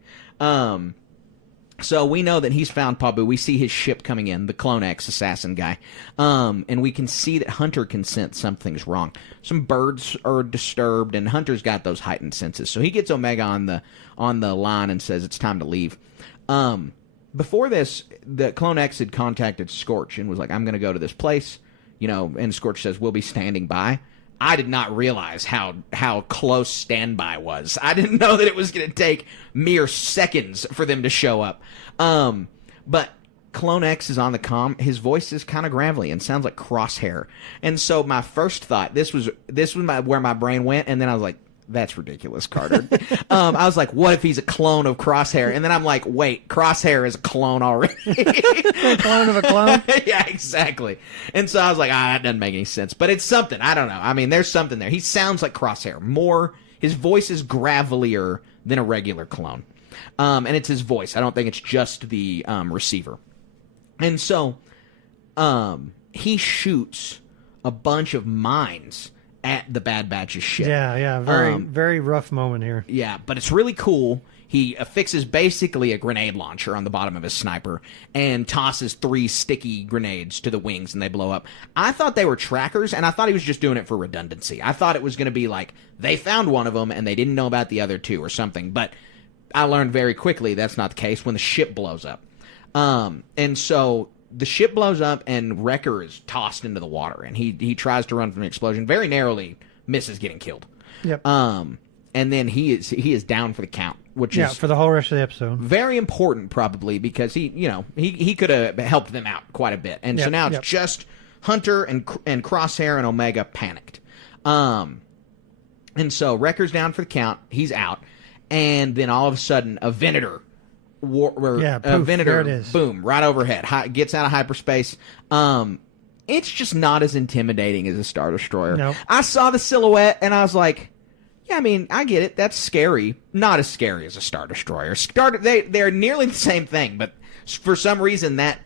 So we know that he's found Pabu. We see his ship coming in, the Clone X assassin guy. And we can see that Hunter can sense something's wrong. Some birds are disturbed, and Hunter's got those heightened senses. So he gets Omega on the line and says it's time to leave. Before this, the Clone X had contacted Scorch and was like, I'm going to go to this place, and Scorch says, we'll be standing by. I did not realize how close standby was. I didn't know that it was going to take mere seconds for them to show up. But Clone X is on the comm. His voice is kind of gravelly and sounds like Crosshair. And so my first thought, this was where my brain went, and then I was like, that's ridiculous, Carter. I was like, what if he's a clone of Crosshair? And then I'm like, wait, Crosshair is a clone already. A clone of a clone? Yeah, exactly. And so I was like, that doesn't make any sense. But it's something. I don't know. I mean, there's something there. He sounds like Crosshair. His voice is gravelier than a regular clone. And it's his voice. I don't think it's just the receiver. And so he shoots a bunch of mines at the Bad Batch's ship. Yeah. Very rough moment here. Yeah, but it's really cool. He affixes basically a grenade launcher on the bottom of his sniper and tosses 3 sticky grenades to the wings, and they blow up. I thought they were trackers, and I thought he was just doing it for redundancy. I thought it was going to be like, they found one of them, and they didn't know about the other 2 or something. But I learned very quickly that's not the case when the ship blows up. And so the ship blows up, and Wrecker is tossed into the water, and he tries to run from the explosion. Very narrowly misses getting killed. Yep. and then he is down for the count, which is for the whole rest of the episode. very important, probably because he could have helped them out quite a bit, and so now it's just Hunter and Crosshair and Omega panicked, and so Wrecker's down for the count, he's out, and then all of a sudden a Venator. There it is. Boom, right overhead. Gets out of hyperspace. It's just not as intimidating as a Star Destroyer. No. I saw the silhouette and I was like, yeah, I mean, I get it. That's scary. Not as scary as a Star Destroyer. They're nearly the same thing, but for some reason that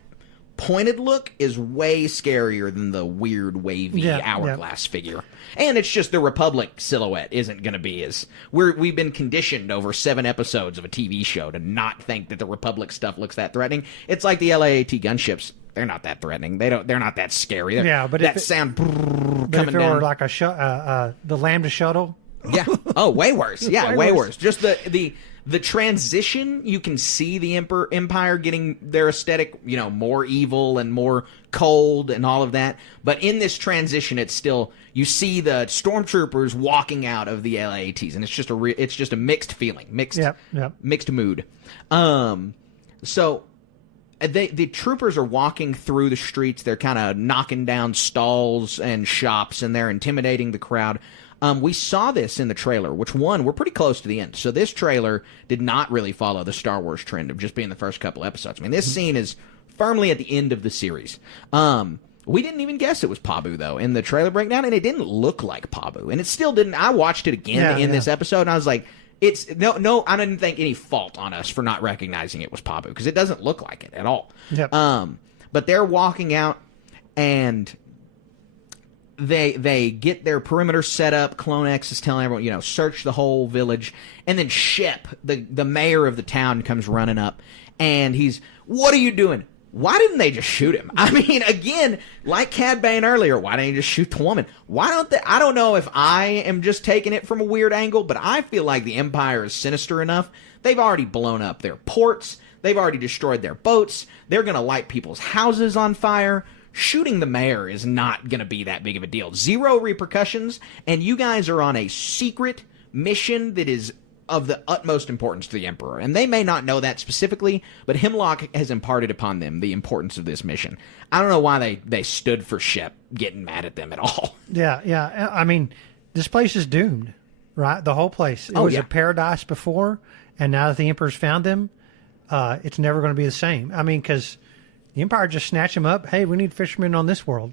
pointed look is way scarier than the weird wavy hourglass figure. And it's just the Republic silhouette isn't going to be as... We've been conditioned over 7 episodes of a TV show to not think that the Republic stuff looks that threatening. It's like the LAAT gunships. They're not that threatening. They're not that scary. But that sound but coming if it down. were like the Lambda shuttle. Yeah. Oh, way worse. Yeah, way worse. Just the transition, you can see the Empire getting their aesthetic, more evil and more cold and all of that. But in this transition, it's still, you see the stormtroopers walking out of the LAATs, and it's just a mixed feeling, mixed mood. So the troopers are walking through the streets. They're kind of knocking down stalls and shops, and they're intimidating the crowd. We saw this in the trailer, which we're pretty close to the end. So this trailer did not really follow the Star Wars trend of just being the first couple episodes. I mean, this scene is firmly at the end of the series. We didn't even guess it was Pabu, though, in the trailer breakdown, and it didn't look like Pabu. And it still didn't. I watched it again in this episode, and I was like, no, I didn't think any fault on us for not recognizing it was Pabu, because it doesn't look like it at all. Yep. But they're walking out, and they get their perimeter set up. Clone X is telling everyone, search the whole village. And then Shep, the mayor of the town, comes running up, and he's, what are you doing? Why didn't they just shoot him? I mean, again, like Cad Bane earlier, why didn't you just shoot the woman? Why don't they? I don't know if I am just taking it from a weird angle, but I feel like the Empire is sinister enough. They've already blown up their ports. They've already destroyed their boats. They're going to light people's houses on fire. Shooting the mayor is not going to be that big of a deal. 0 repercussions, and you guys are on a secret mission that is of the utmost importance to the Emperor. And they may not know that specifically, but Hemlock has imparted upon them the importance of this mission. I don't know why they stood for Shep getting mad at them at all. Yeah. I mean, this place is doomed, right? The whole place. It was a paradise before, and now that the Emperor's found them, it's never going to be the same. I mean, because the Empire just snatch them up. Hey, we need fishermen on this world.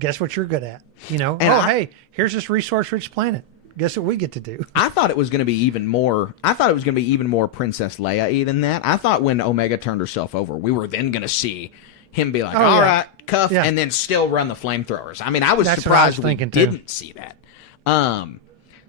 Guess what you're good at? Hey, here's this resource-rich planet. Guess what we get to do? I thought it was going to be even more Princess Leia than that. I thought when Omega turned herself over, we were then going to see him be like, all right, cuff, and then still run the flamethrowers. I mean, I was surprised we didn't see that.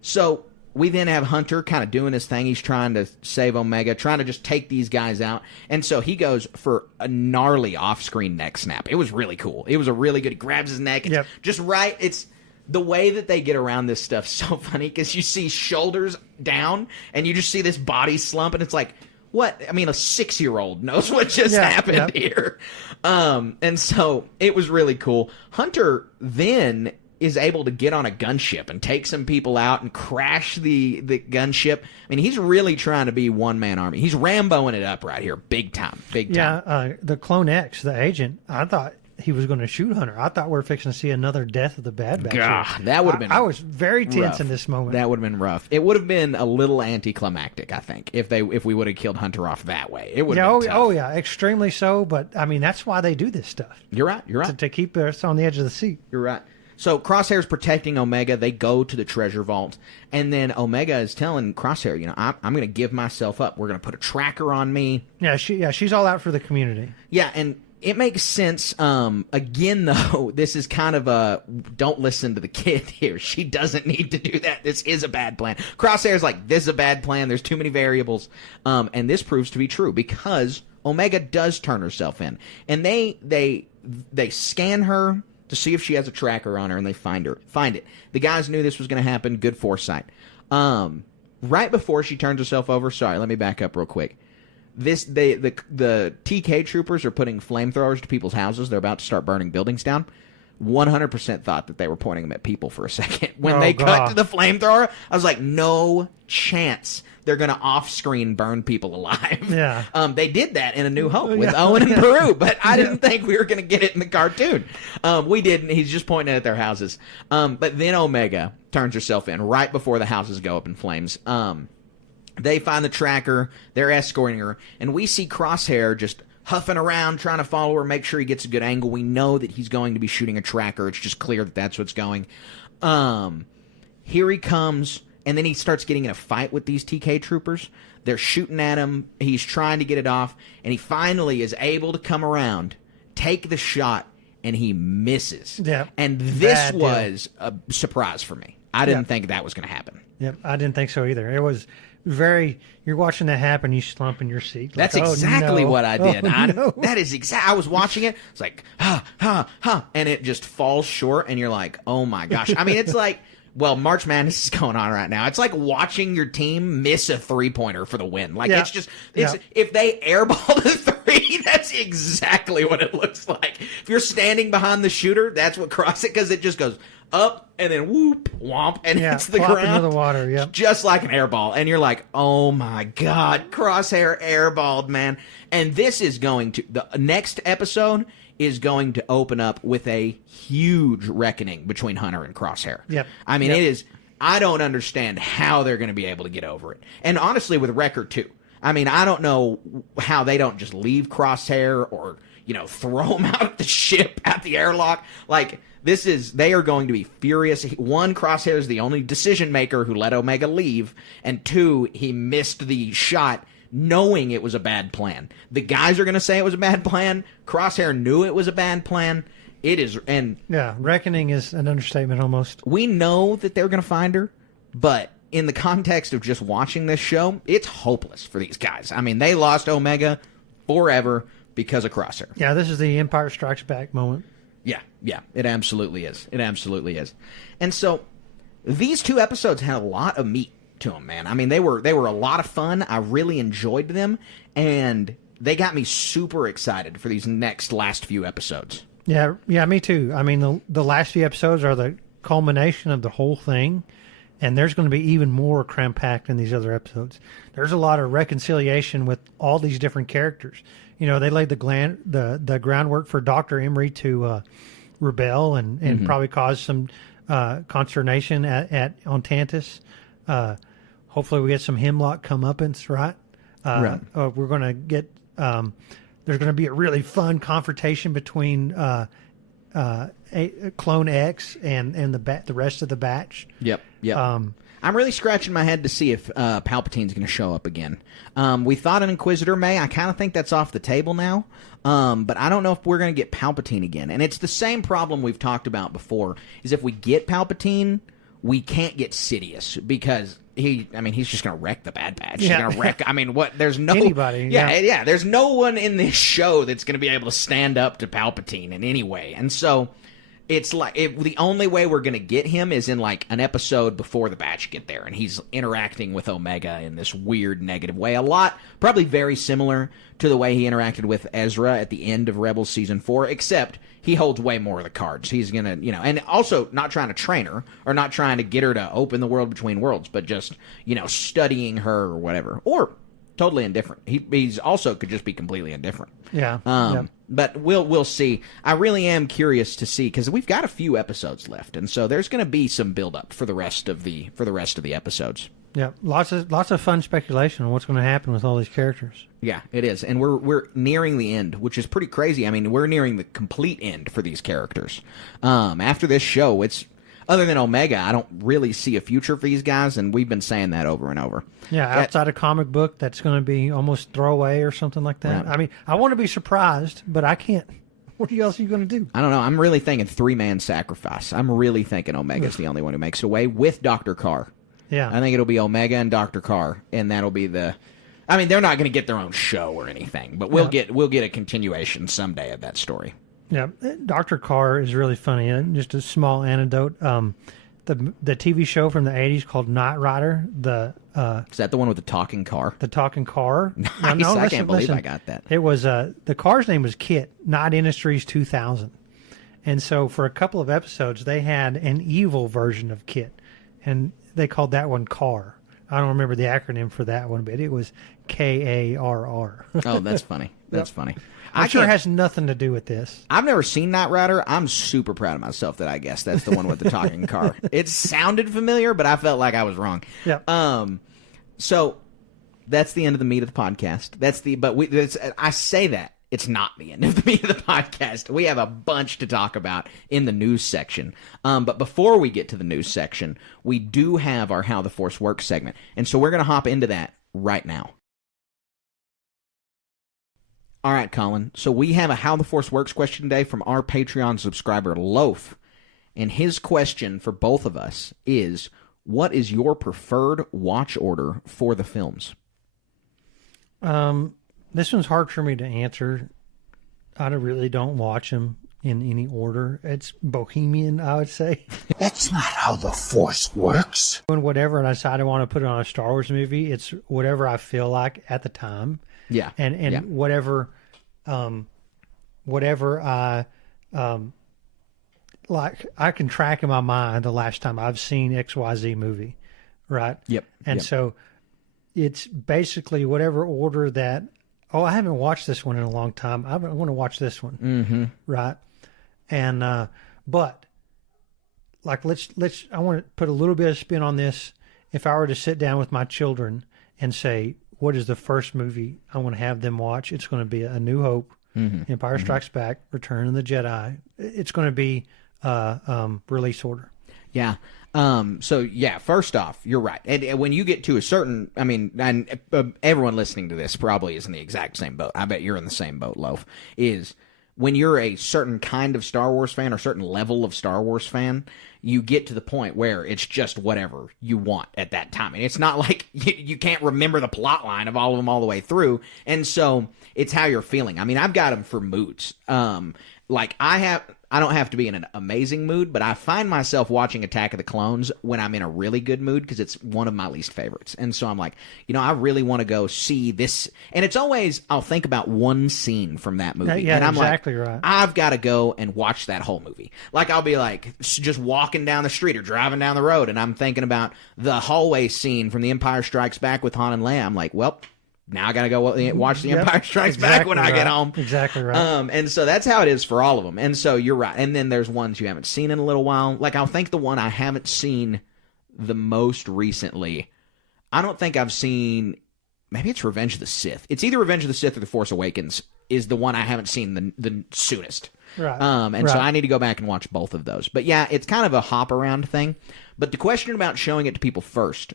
So we then have Hunter kind of doing his thing. He's trying to save Omega, trying to just take these guys out. And so he goes for a gnarly off-screen neck snap. It was really cool. It was a really good, he grabs his neck. It's just right. It's the way that they get around this stuff so funny, because you see shoulders down and you just see this body slump, and it's like, what? I mean, a 6-year-old knows what just happened here. And so it was really cool. Hunter then is able to get on a gunship and take some people out and crash the gunship. I mean, he's really trying to be one-man army. He's Ramboing it up right here, big time. Yeah, the Clone X, the agent, I thought he was going to shoot Hunter. I thought we were fixing to see another death of the Bad Batch. God, that would have been I was very tense in this moment. That would have been rough. It would have been a little anticlimactic, I think, if we would have killed Hunter off that way. It would have been tough. Oh, yeah, extremely so. But, I mean, that's why they do this stuff. You're right. To keep us on the edge of the seat. You're right. So Crosshair's protecting Omega. They go to the treasure vault, and then Omega is telling Crosshair, I'm going to give myself up. We're going to put a tracker on me. Yeah, she's all out for the community. Yeah, and it makes sense. Again, though, this is kind of a don't listen to the kid here. She doesn't need to do that. This is a bad plan. Crosshair's like, this is a bad plan. There's too many variables. And this proves to be true because Omega does turn herself in. And they scan her to see if she has a tracker on her, and they find it. The guys knew this was going to happen. Good foresight. Right before she turns herself over, sorry, let me back up real quick. The TK troopers are putting flamethrowers to people's houses. They're about to start burning buildings down. 100% thought that they were pointing them at people for a second. When Oh, they cut God. to the flamethrower, I was like, no chance they're going to off-screen burn people alive. Yeah. They did that in A New Hope with Owen and Peru, but I didn't think we were going to get it in the cartoon. We didn't. He's just pointing at their houses. But then Omega turns herself in right before the houses go up in flames. They find the tracker. They're escorting her. And we see Crosshair just huffing around, trying to follow her, make sure he gets a good angle. We know that he's going to be shooting a tracker. It's just clear that that's what's going. Here he comes, and then he starts getting in a fight with these TK troopers. They're shooting at him. He's trying to get it off, and he finally is able to come around, take the shot, and he misses. Yeah. And this Bad deal. was a surprise for me. I didn't think that was going to happen. Yep, I didn't think so either. It was very. You're watching that happen, you slump in your seat. That's like, exactly oh, no. what I did. Oh, no. That is exact. I was watching it. It's like, and it just falls short, and you're like, oh my gosh. I mean, it's like, well, March Madness is going on right now. It's like watching your team miss a 3-pointer for the win. Like, it's just, if they airball the 3, that's exactly what it looks like. If you're standing behind the shooter, that's what cross it, because it just goes up and then whoop, whomp, and hits the plop ground. into the water, yep. Just like an airball. And you're like, oh my God, Crosshair airballed, man. And this is going to, the next episode is going to open up with a huge reckoning between Hunter and Crosshair. Yep. I mean, Yep. it is, I don't understand how they're going to be able to get over it. And honestly, with Wrecker too. I mean, I don't know how they don't just leave Crosshair or, throw him out of the ship at the airlock. Like, they are going to be furious. One, Crosshair is the only decision maker who let Omega leave. And two, he missed the shot knowing it was a bad plan. The guys are going to say it was a bad plan. Crosshair knew it was a bad plan. It is, and Yeah, reckoning is an understatement almost. we know that they're going to find her, but in the context of just watching this show, it's hopeless for these guys. I mean, they lost Omega forever because of Crosshair. Yeah, this is the Empire Strikes Back moment. Yeah, it absolutely is. It absolutely is. And so these 2 episodes had a lot of meat to them, man. I mean, they were a lot of fun. I really enjoyed them, and they got me super excited for these last few episodes. Yeah, me too. I mean, the last few episodes are the culmination of the whole thing, and there's going to be even more cram-packed in these other episodes. There's a lot of reconciliation with all these different characters. They laid the groundwork for Dr. Emery to rebel and probably cause some consternation on Tantus. Hopefully we get some Hemlock comeuppance, right? We're going to get there's going to be a really fun confrontation between Clone X and the rest of the batch. Yep. I'm really scratching my head to see if Palpatine's going to show up again. We thought an Inquisitor may. I kind of think that's off the table now. But I don't know if we're going to get Palpatine again. And it's the same problem we've talked about before, is if we get Palpatine, we can't get Sidious because he's just going to wreck the Bad Batch. He's going to wreck, there's no... Anybody. Yeah, there's no one in this show that's going to be able to stand up to Palpatine in any way. And so... it's like the only way we're going to get him is in like an episode before the batch get there, and he's interacting with Omega in this weird negative way. Probably very similar to the way he interacted with Ezra at the end of Rebels Season 4, except he holds way more of the cards. He's going to, and also not trying to train her or not trying to get her to open the world between worlds, but just, studying her or whatever. Or totally indifferent. He's also could just be completely indifferent. Yeah. But we'll see. I really am curious to see because we've got a few episodes left, and so there's going to be some build up for the rest of the episodes. Yeah, lots of fun speculation on what's going to happen with all these characters. Yeah, it is, and we're nearing the end, which is pretty crazy. I mean, we're nearing the complete end for these characters. After this show, it's other than Omega, I don't really see a future for these guys, and we've been saying that over and over. Yeah, outside a comic book, that's going to be almost throwaway or something like that. Right. I mean, I want to be surprised, but I can't. What else are you going to do? I don't know. I'm really thinking 3-man sacrifice. I'm really thinking Omega's the only one who makes it away with Dr. Carr. Yeah. I think it'll be Omega and Dr. Carr, and that'll be the... I mean, they're not going to get their own show or anything, but we'll get a continuation someday of that story. Yeah, Dr. Carr is really funny. And just a small anecdote. The TV show from the 80s called Knight Rider, Is that the one with the talking car? the talking car. Nice. I can't believe I got that. It was the car's name was Kit, Knight Industries 2000. And so for a couple of episodes, they had an evil version of Kit, and they called that one Carr. I don't remember the acronym for that one, but it was Karr. Oh, that's funny. That's funny. I'm sure it has nothing to do with this. I've never seen Knight Rider. I'm super proud of myself that I guessed that's the one with the talking car. It sounded familiar, but I felt like I was wrong. Yeah. So that's the end of the meat of the podcast. I say that. It's not the end of the meat of the podcast. We have a bunch to talk about in the news section. But before we get to the news section, we do have our How the Force Works segment. And so we're going to hop into that right now. All right, Colin. So we have a How the Force Works question today from our Patreon subscriber, Loaf. And his question for both of us is, what is your preferred watch order for the films? This one's hard for me to answer. I really don't watch them in any order. It's bohemian, I would say. That's not how the Force works. When whatever I decide I want to put it on a Star Wars movie, it's whatever I feel like at the time. Yeah. And whatever I like, I can track in my mind the last time I've seen XYZ movie, right? Yep. And so it's basically whatever order that, I haven't watched this one in a long time. I want to watch this one. Mm-hmm. Right. And, but like, I want to put a little bit of spin on this. If I were to sit down with my children and say, what is the first movie I want to have them watch? It's going to be A New Hope, Empire Strikes Back, Return of the Jedi. It's going to be Release Order. Yeah. First off, you're right. And when you get to a certain, everyone listening to this probably is in the exact same boat. I bet you're in the same boat, Loaf, is when you're a certain kind of Star Wars fan or certain level of Star Wars fan, you get to the point where it's just whatever you want at that time. And it's not like you can't remember the plot line of all of them all the way through. And so it's how you're feeling. I mean, I've got them for moods. I don't have to be in an amazing mood, but I find myself watching Attack of the Clones when I'm in a really good mood because it's one of my least favorites. And so I'm like, I really want to go see this. And it's always, I'll think about one scene from that movie. Yeah, and I'm exactly like, right. I've got to go and watch that whole movie. Like, I'll be like just walking down the street or driving down the road, and I'm thinking about the hallway scene from The Empire Strikes Back with Han and Leia. I'm like, well, now I got to go watch The Empire Strikes Back when I get home. Exactly right. And so that's how it is for all of them. And so you're right. And then there's ones you haven't seen in a little while. Like, I'll think the one I haven't seen the most recently, I don't think I've seen, maybe it's Revenge of the Sith. It's either Revenge of the Sith or The Force Awakens is the one I haven't seen the soonest. Right. So I need to go back and watch both of those. But yeah, it's kind of a hop around thing. But the question about showing it to people first,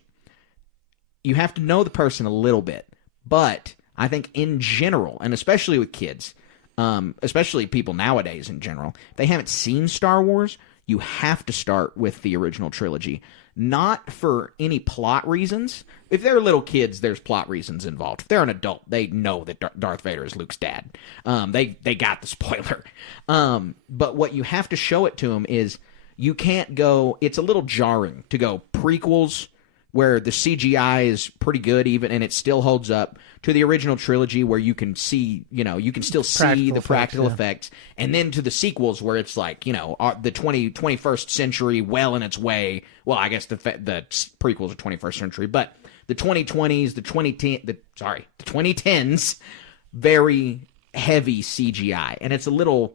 you have to know the person a little bit. But I think in general, and especially with kids, especially people nowadays in general, if they haven't seen Star Wars, you have to start with the original trilogy. Not for any plot reasons. If they're little kids, there's plot reasons involved. If they're an adult, they know that Darth Vader is Luke's dad. They got the spoiler. But what you have to show it to them is you can't go, it's a little jarring to go prequels where the CGI is pretty good even, and it still holds up, to the original trilogy where you can see, you can still see the practical effects, and then to the sequels where it's like, the 21st century well in its way. Well, I guess the prequels are 21st century, but the 2020s, the 2010s, very heavy CGI, and it's a little.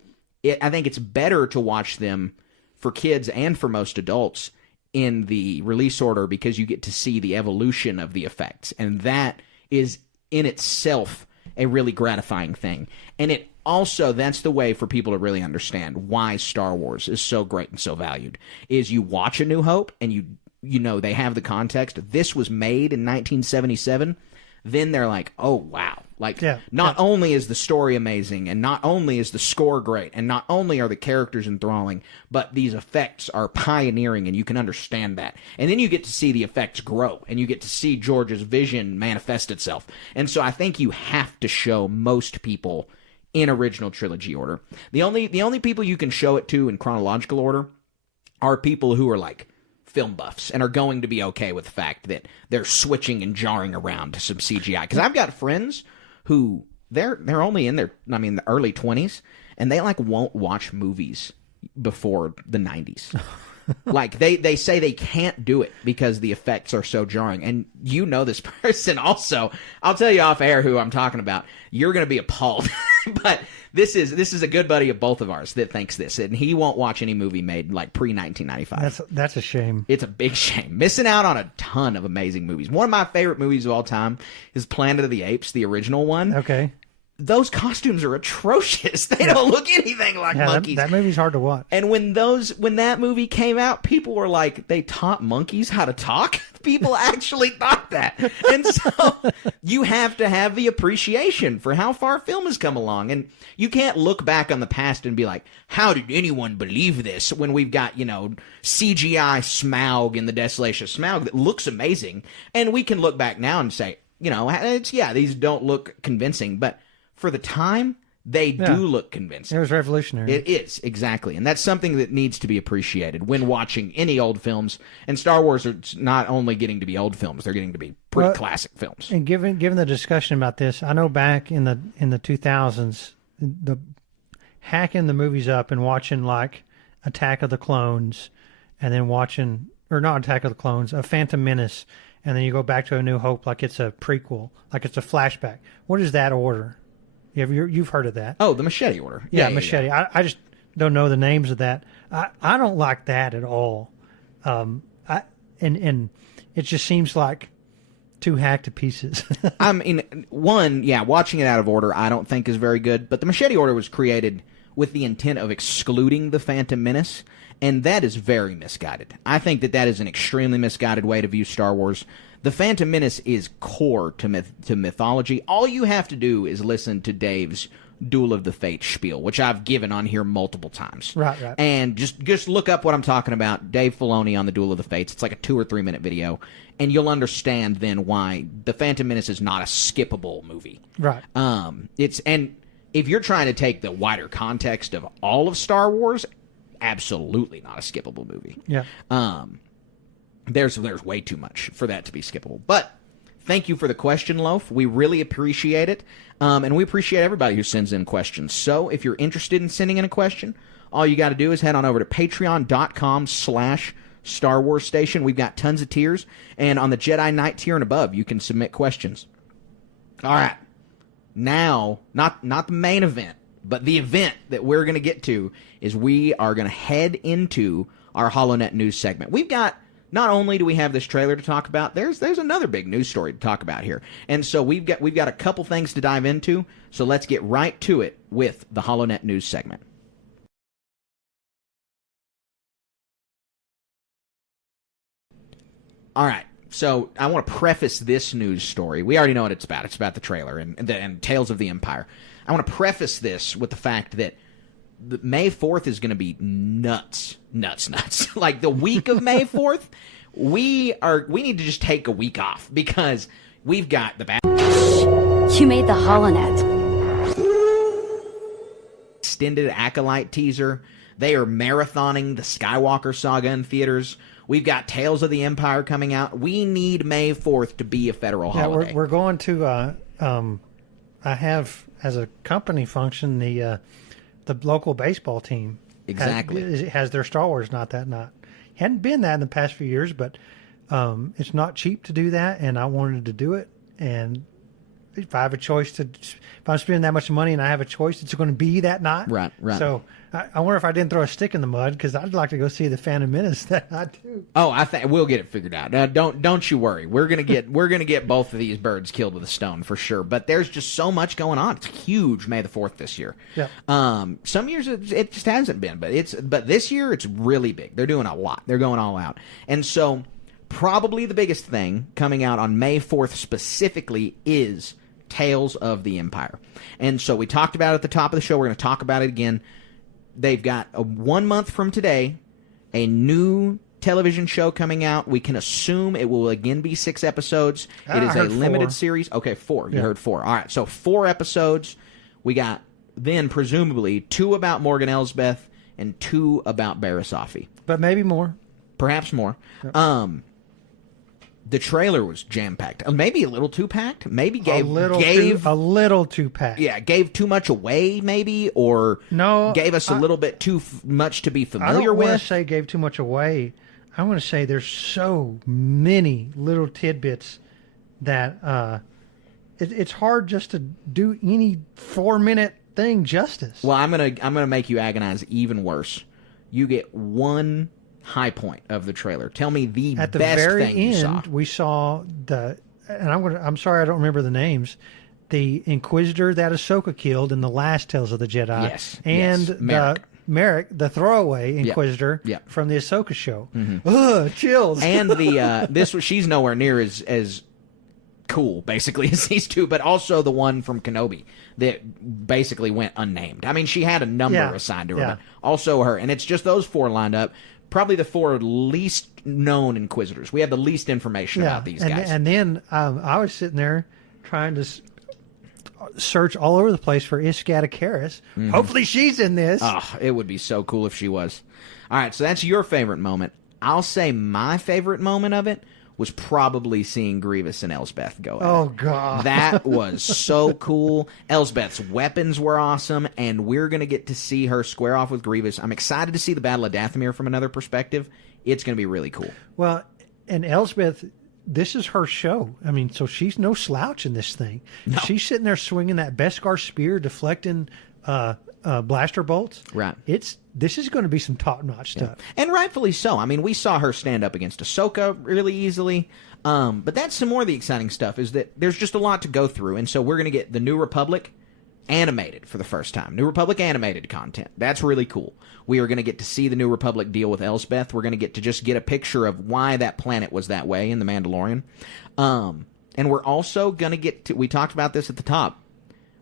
I think it's better to watch them for kids and for most adults in the release order because you get to see the evolution of the effects, and that is in itself a really gratifying thing. And it also, that's the way for people to really understand why Star Wars is so great and so valued, is you watch A New Hope and you know they have the context. This was made in 1977. Then they're like, oh, wow. Like, not only is the story amazing, and not only is the score great, and not only are the characters enthralling, but these effects are pioneering, and you can understand that. And then you get to see the effects grow, and you get to see George's vision manifest itself. And so I think you have to show most people in original trilogy order. The only people you can show it to in chronological order are people who are like film buffs and are going to be okay with the fact that they're switching and jarring around to some CGI. Because I've got friends who they're only in their the early 20s, and they like won't watch movies before the 90s. Like, they say they can't do it because the effects are so jarring. And you know this person also. I'll tell you off air who I'm talking about. You're going to be appalled. But this is a good buddy of both of ours that thinks this. And he won't watch any movie made, like, pre-1995. That's a shame. It's a big shame. Missing out on a ton of amazing movies. One of my favorite movies of all time is Planet of the Apes, the original one. Okay. Those costumes are atrocious. They don't look anything like monkeys. That movie's hard to watch. And when that movie came out, people were like, they taught monkeys how to talk? People actually thought that. And so you have to have the appreciation for how far film has come along. And you can't look back on the past and be like, how did anyone believe this? When we've got, CGI Smaug in the Desolation of Smaug that looks amazing. And we can look back now and say, these don't look convincing, but for the time, they do look convincing. It was revolutionary. It is, exactly. And that's something that needs to be appreciated when watching any old films. And Star Wars are not only getting to be old films, they're getting to be pretty classic films. And given the discussion about this, I know back in the 2000s, the hacking the movies up and watching like Attack of the Clones, and then watching, or not Attack of the Clones, a Phantom Menace, and then you go back to A New Hope like it's a prequel, like it's a flashback. What is that order? You've heard of that? Oh, the Machete order. Yeah, Machete. Yeah. I just don't know the names of that. I don't like that at all. And it just seems like too hacked to pieces. I mean, watching it out of order I don't think is very good. But the Machete order was created with the intent of excluding the Phantom Menace, and that is very misguided. I think that is an extremely misguided way to view Star Wars. The Phantom Menace is core to mythology. All you have to do is listen to Dave's Duel of the Fates spiel, which I've given on here multiple times. Right. And just look up what I'm talking about, Dave Filoni on the Duel of the Fates. It's like a 2 or 3 minute video, and you'll understand then why the Phantom Menace is not a skippable movie. Right. And if you're trying to take the wider context of all of Star Wars, absolutely not a skippable movie. Yeah. There's way too much for that to be skippable. But thank you for the question, Loaf. We really appreciate it. And we appreciate everybody who sends in questions. So if you're interested in sending in a question, all you got to do is head on over to patreon.com/Star Wars Station. We've got tons of tiers. And on the Jedi Knight tier and above, you can submit questions. All right. Now, not the main event, but the event that we're going to get to is we are going to head into our HoloNet news segment. We've got... Not only do we have this trailer to talk about, there's another big news story to talk about here. And so we've got a couple things to dive into, so let's get right to it with the HoloNet news segment. All right, so I want to preface this news story. We already know what it's about. It's about the trailer and Tales of the Empire. I want to preface this with the fact that May 4th is going to be nuts. Like the week of May 4th, we need to just take a week off because we've got the You made the HoloNet. extended Acolyte teaser. They are marathoning the Skywalker saga in theaters. We've got Tales of the Empire coming out. We need May 4th to be a federal holiday. We're going to I have as a company function the local baseball team has their Star Wars night. Hadn't been that in the past few years, but it's not cheap to do that, and I wanted to do it. And if I have a choice if I'm spending that much money and I have a choice, it's going to be that night. Right. So I wonder if I didn't throw a stick in the mud because I'd like to go see the Phantom Menace that night too. Oh, I think we'll get it figured out. Don't you worry. We're gonna get both of these birds killed with a stone for sure. But there's just so much going on. It's huge. May the 4th this year. Yeah. Some years it just hasn't been, but this year it's really big. They're doing a lot. They're going all out. And so probably the biggest thing coming out on May 4th specifically is Tales of the Empire. And so we talked about it at the top of the show. We're going to talk about it again. They've got 1 month from today, a new television show coming out. We can assume it will again be 6 episodes. It is a limited series. Okay, 4. You heard 4. All right, so 4 episodes. We got then presumably 2 about Morgan Elsbeth and 2 about Barasafi. But maybe more. Perhaps more. Yep. The trailer was jam-packed. Maybe a little too packed. Maybe gave a little too packed. Yeah, gave too much away, maybe, or gave us a little bit too much to be familiar with. I don't with. want to say gave too much away. I want to say there's so many little tidbits that it's hard just to do any 4-minute thing justice. Well, I'm gonna make you agonize even worse. You get one high point of the trailer. Tell me the at the best very thing end. You saw. We saw and I'm sorry I don't remember the names. The Inquisitor that Ahsoka killed in the last Tales of the Jedi. Yes, and Merrick. Merrick, the throwaway Inquisitor from the Ahsoka show. Ugh, chills. And the she's nowhere near as cool, basically, as these two, but also the one from Kenobi that basically went unnamed. I mean, she had a number assigned to her, but also her. And it's just those 4 lined up. Probably the 4 least known Inquisitors. We have the least information about these guys. And then I was sitting there trying to search all over the place for Iscata Karis. Hopefully she's in this. Oh, it would be so cool if she was. All right, so that's your favorite moment. I'll say my favorite moment of it was probably seeing Grievous and Elsbeth go at it. Oh, God. That was so cool. Elsbeth's weapons were awesome, and we're going to get to see her square off with Grievous. I'm excited to see the Battle of Dathomir from another perspective. It's going to be really cool. Well, and Elsbeth, this is her show. I mean, so she's no slouch in this thing. No. She's sitting there swinging that Beskar spear, deflecting blaster bolts. Right. This is going to be some top-notch stuff. And rightfully so. I mean, we saw her stand up against Ahsoka really easily. But that's some more of the exciting stuff, is that there's just a lot to go through. And so we're going to get the New Republic animated for the first time. New Republic animated content. That's really cool. We are going to get to see the New Republic deal with Elsbeth. We're going to get to just get a picture of why that planet was that way in The Mandalorian. And we're also going to get to, we talked about this at the top,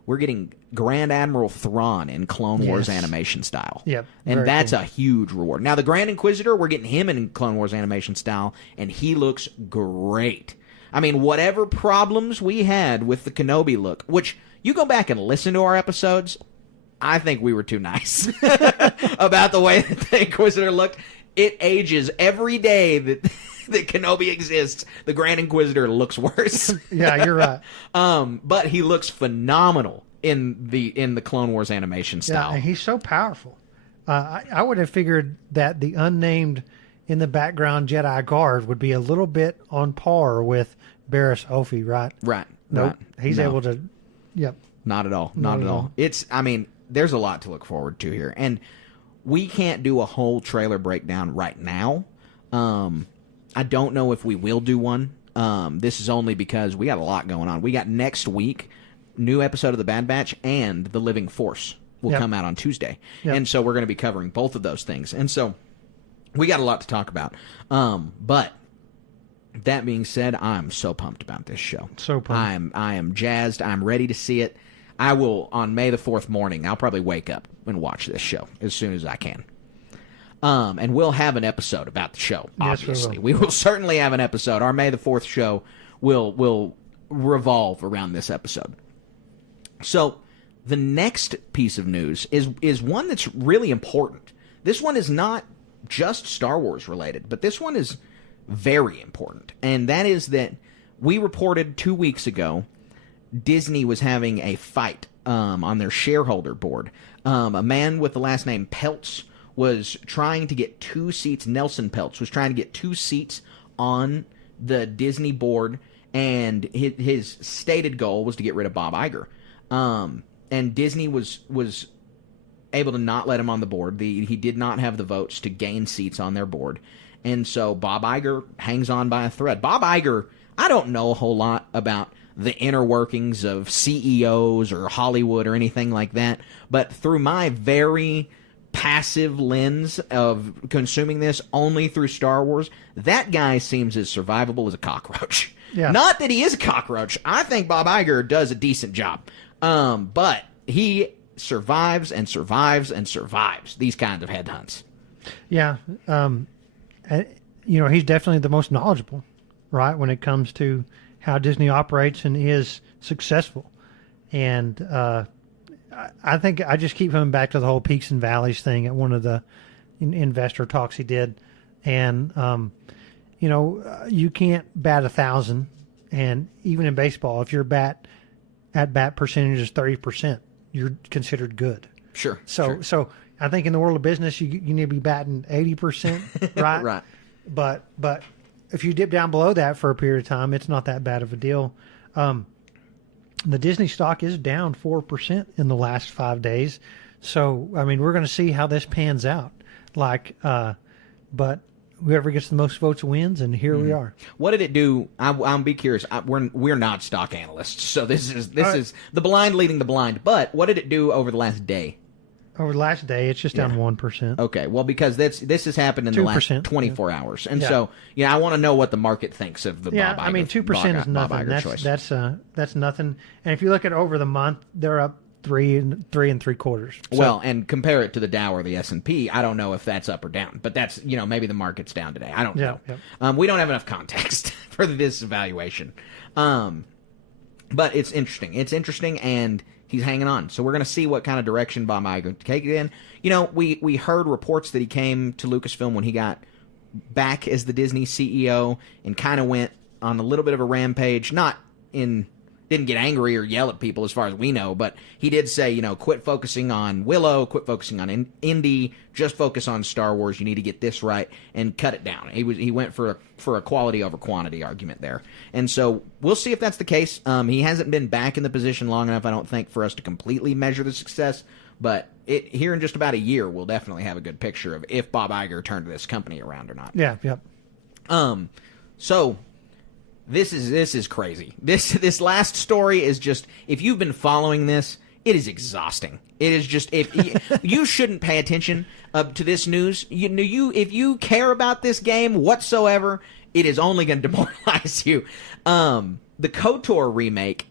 we're getting Grand Admiral Thrawn in Clone Wars animation style. Yep. And that's a huge reward. Now, the Grand Inquisitor, we're getting him in Clone Wars animation style, and he looks great. I mean, whatever problems we had with the Kenobi look, which you go back and listen to our episodes, I think we were too nice about the way that the Inquisitor looked. It ages every day that Kenobi exists. The Grand Inquisitor looks worse. Yeah, you're right. But he looks phenomenal in the Clone Wars animation style. Yeah, and he's so powerful. I would have figured that the unnamed in the background Jedi Guard would be a little bit on par with Barriss Offee, right? Right. Nope. Right. He's able to. Yep. Not at all. Not at all. I mean, there's a lot to look forward to here, and we can't do a whole trailer breakdown right now. I don't know if we will do one. This is only because we got a lot going on. We got next week, new episode of The Bad Batch, and The Living Force will come out on Tuesday. Yep. And so we're going to be covering both of those things. And so we got a lot to talk about. But that being said, I'm so pumped about this show. So pumped. I am jazzed. I'm ready to see it. I will, on May the 4th morning, I'll probably wake up and watch this show as soon as I can. And we'll have an episode about the show, obviously. Yes, we will certainly have an episode. Our May the 4th show will revolve around this episode. So the next piece of news is one that's really important. This one is not just Star Wars related, but this one is very important. And that is that we reported 2 weeks ago Disney was having a fight on their shareholder board. A man with the last name Peltz was trying to get 2 seats. Nelson Peltz was trying to get 2 seats on the Disney board, and his stated goal was to get rid of Bob Iger. And Disney was able to not let him on the board. He did not have the votes to gain seats on their board. And so Bob Iger hangs on by a thread. Bob Iger, I don't know a whole lot about the inner workings of CEOs or Hollywood or anything like that, but through my very passive lens of consuming this only through Star Wars, that guy seems as survivable as a cockroach. Yeah. Not that he is a cockroach. I think Bob Iger does a decent job. But he survives and survives and survives these kinds of headhunts. Yeah. And, he's definitely the most knowledgeable, right, when it comes to how Disney operates and is successful. And I think I just keep coming back to the whole peaks and valleys thing at one of the investor talks he did. And, you can't bat 1,000, and even in baseball, if your at bat percentage is 30%, you're considered good. Sure. So I think in the world of business, you need to be batting 80%, right? Right. But if you dip down below that for a period of time, it's not that bad of a deal. The Disney stock is down 4% in the last 5 days. So, I mean, we're going to see how this pans out. But whoever gets the most votes wins, and here we are. What did it do? I'm be curious. We're not stock analysts, so this is the blind leading the blind. But what did it do over the last day? Over the last day, it's just down 1%. Okay, well, because this has happened in the last 24 hours, and so I want to know what the market thinks of the Bob Iger. I mean, 2% is nothing. That's nothing. And if you look at over the month, they're up 3.75. So, well, and compare it to the Dow or the S&P. I don't know if that's up or down, but that's maybe the market's down today. I don't know. Yeah. We don't have enough context for this evaluation, but it's interesting. It's interesting, and he's hanging on. So we're going to see what kind of direction Bob Iger take it in. We heard reports that he came to Lucasfilm when he got back as the Disney CEO and kind of went on a little bit of a rampage. Didn't get angry or yell at people as far as we know, but he did say, quit focusing on Willow, quit focusing on Indy, just focus on Star Wars. You need to get this right and cut it down. He went for a quality over quantity argument there. And so we'll see if that's the case. He hasn't been back in the position long enough, I don't think, for us to completely measure the success, but here in just about a year, we'll definitely have a good picture of if Bob Iger turned this company around or not. Yeah, yep. So this is crazy. This last story is just, if you've been following this, it is exhausting. It is just, if you shouldn't pay attention to this news. If you care about this game whatsoever, it is only going to demoralize you. The KOTOR remake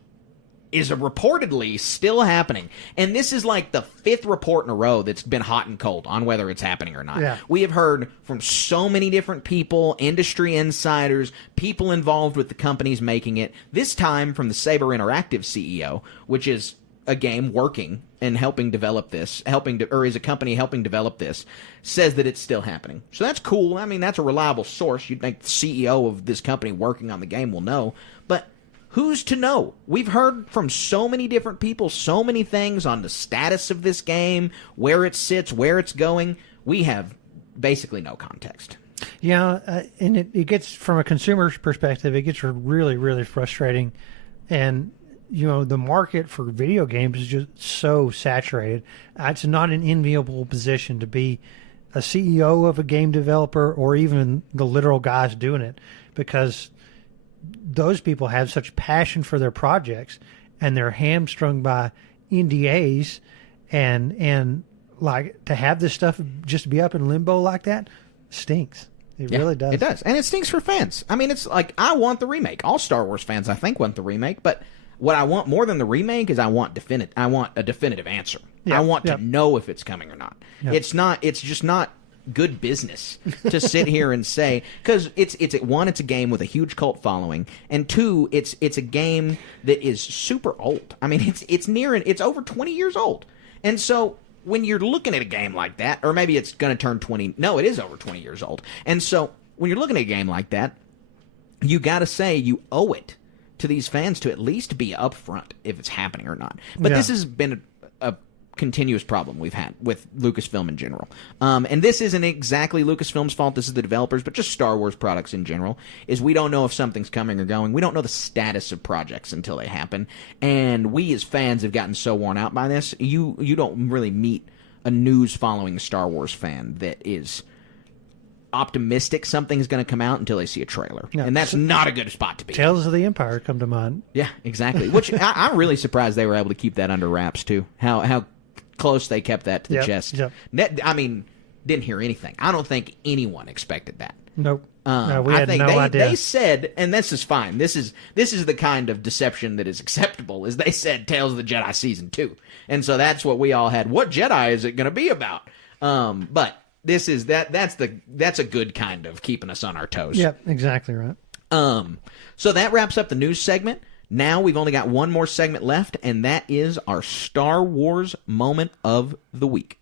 is reportedly still happening. And this is like the 5th report in a row that's been hot and cold on whether it's happening or not. Yeah. We have heard from so many different people, industry insiders, people involved with the companies making it, this time from the Saber Interactive CEO, which is a game working and helping develop this, or is a company helping develop this, says that it's still happening. So that's cool. I mean, that's a reliable source. You'd think the CEO of this company working on the game will know. But who's to know? We've heard from so many different people, so many things on the status of this game, where it sits, where it's going. We have basically no context. Yeah, and it gets, from a consumer's perspective, it gets really, really frustrating. And, the market for video games is just so saturated. It's not an enviable position to be a CEO of a game developer or even the literal guys doing it, because those people have such passion for their projects, and they're hamstrung by NDAs, and like, to have this stuff just be up in limbo like that stinks. It really does. It does. And it stinks for fans. I mean, it's like, I want the remake. All Star Wars fans, I think, want the remake, but what I want more than the remake is I want a definitive answer. Yeah. I want to know if it's coming or not. Yeah. It's just not good business to sit here and say, because it's a game with a huge cult following, and 2, it's a game that is super old. I mean, it's over 20 years old. And so when you're looking at a game like that, or maybe it's going to turn 20, no, it is over 20 years old. And so when you're looking at a game like that, you got to say you owe it to these fans to at least be upfront if it's happening or not. But this has been a continuous problem we've had with Lucasfilm in general. And this isn't exactly Lucasfilm's fault, this is the developers, but just Star Wars products in general, is we don't know if something's coming or going. We don't know the status of projects until they happen. And we as fans have gotten so worn out by this. You don't really meet a news-following Star Wars fan that is optimistic something's going to come out until they see a trailer. Yeah. And that's not a good spot to be. Tales of the Empire come to mind. Yeah, exactly. Which I'm really surprised they were able to keep that under wraps, too. How close they kept that to the chest. Yep. I mean, didn't hear anything. I don't think anyone expected that. Nope. No, we had no idea. They said, and this is fine. This is the kind of deception that is acceptable. Is they said Tales of the Jedi Season 2, and so that's what we all had. What Jedi is it going to be about? But this is that's a good kind of keeping us on our toes. Yep, exactly right. So that wraps up the news segment. Now we've only got one more segment left, and that is our Star Wars moment of the week.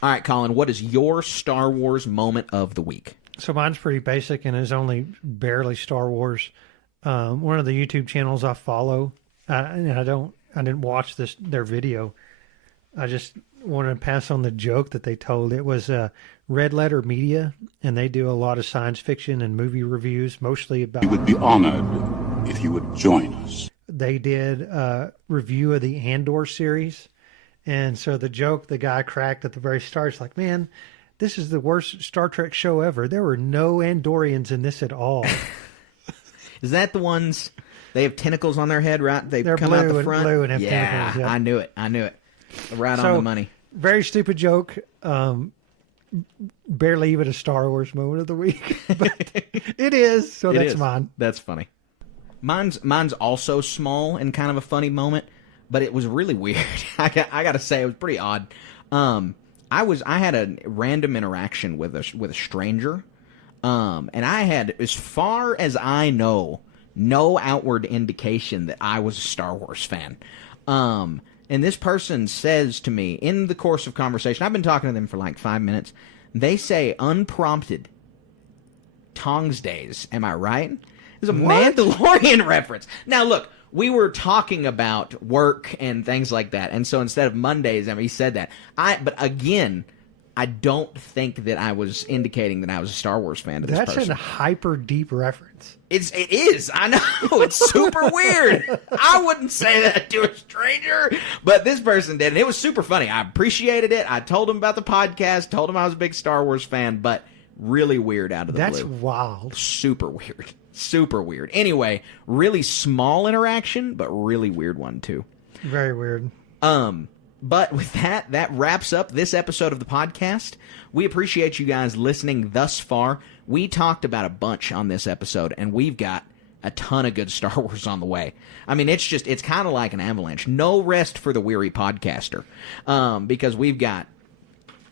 All right, Colin, what is your Star Wars moment of the week? So mine's pretty basic and is only barely Star Wars. One of the YouTube channels I follow, and I didn't watch their video. I just wanted to pass on the joke that they told. It was Red Letter Media, and they do a lot of science fiction and movie reviews, mostly about... We would be honored if you would join us. They did a review of the Andor series, and so the joke the guy cracked at the very start is like, man, this is the worst Star Trek show ever. There were no Andorians in this at all. Is that the ones, they have tentacles on their head, right? They're come blue out the front? blue and have yeah, tentacles. Yeah, I knew it. Right on the money. Very stupid joke. Barely even a Star Wars moment of the week. But it is, so that's mine. That's funny. Mine's also small and kind of a funny moment, but it was really weird. I got to say, it was pretty odd. I had a random interaction with a stranger, and I had, as far as I know, no outward indication that I was a Star Wars fan. And this person says to me in the course of conversation, I've been talking to them for like 5 minutes. They say unprompted, Tongs days. Am I right? It's a Mandalorian reference. Now, look, we were talking about work and things like that. And so instead of Mondays, he said that. But again, I don't think that I was indicating that I was a Star Wars fan to this person. That's a hyper deep reference. It is. I know. It's super weird. I wouldn't say that to a stranger, but this person did, and it was super funny. I appreciated it. I told him about the podcast, told him I was a big Star Wars fan, but really weird out of the blue. That's wild. Super weird. Super weird. Anyway, really small interaction, but really weird one too. Very weird. But with that wraps up this episode of the podcast. We appreciate you guys listening thus far. We talked about a bunch on this episode, and we've got a ton of good Star Wars on the way. I mean, it's kind of like an avalanche. No rest for the weary podcaster, because we've got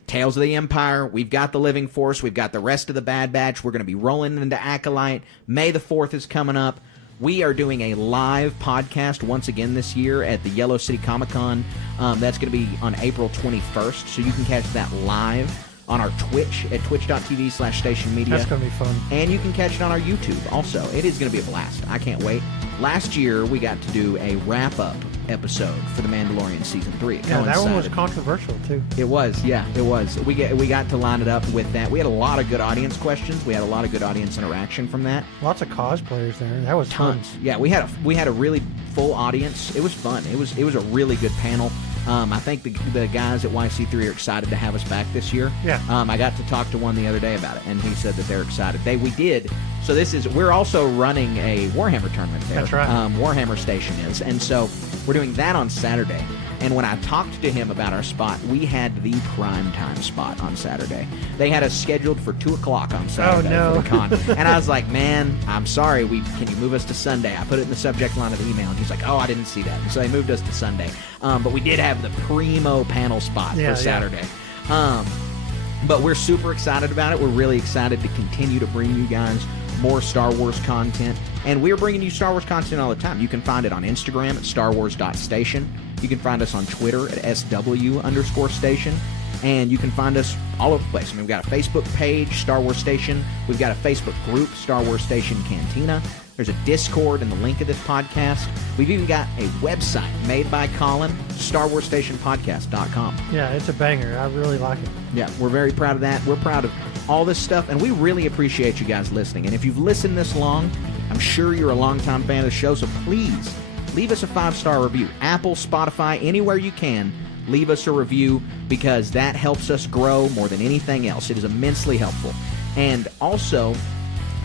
Tales of the Empire, we've got the Living Force, we've got the rest of the Bad Batch, we're going to be rolling into Acolyte, May the 4th is coming up. We are doing a live podcast once again this year at the Yellow City Comic-Con. That's going to be on April 21st, so you can catch that live on our Twitch at twitch.tv/stationmedia. That's going to be fun. And you can catch it on our YouTube also. It is going to be a blast. I can't wait. Last year, we got to do a wrap-up episode for The Mandalorian Season 3. Yeah, that one was controversial, too. It was, yeah, it was. We got to line it up with that. We had a lot of good audience questions. We had a lot of good audience interaction from that. Lots of cosplayers there. That was tons. Fun. Yeah, we had a really full audience. It was fun. It was a really good panel. I think the guys at YC3 are excited to have us back this year. Yeah. I got to talk to one the other day about it, and he said that they're excited. We did. So we're also running a Warhammer tournament there. That's right. Warhammer Station is. And so we're doing that on Saturday. And when I talked to him about our spot, we had the prime time spot on Saturday. They had us scheduled for 2 o'clock on Saturday for the con. And I was like, man, I'm sorry. Can you move us to Sunday? I put it in the subject line of the email. And he's like, oh, I didn't see that. And so they moved us to Sunday. But we did have the primo panel spot for Saturday. Yeah. But we're super excited about it. We're really excited to continue to bring you guys more Star Wars content. And we're bringing you Star Wars content all the time. You can find it on Instagram at starwars.station. You can find us on Twitter at SW_station. And you can find us all over the place. I mean, we've got a Facebook page, Star Wars Station. We've got a Facebook group, Star Wars Station Cantina. There's a Discord in the link of this podcast. We've even got a website made by Colin, StarWarsStationPodcast.com. Yeah, it's a banger. I really like it. Yeah, we're very proud of that. We're proud of all this stuff, and we really appreciate you guys listening. And if you've listened this long, I'm sure you're a longtime fan of the show, so please leave us a 5-star review. Apple, Spotify, anywhere you can, leave us a review, because that helps us grow more than anything else. It is immensely helpful. And also,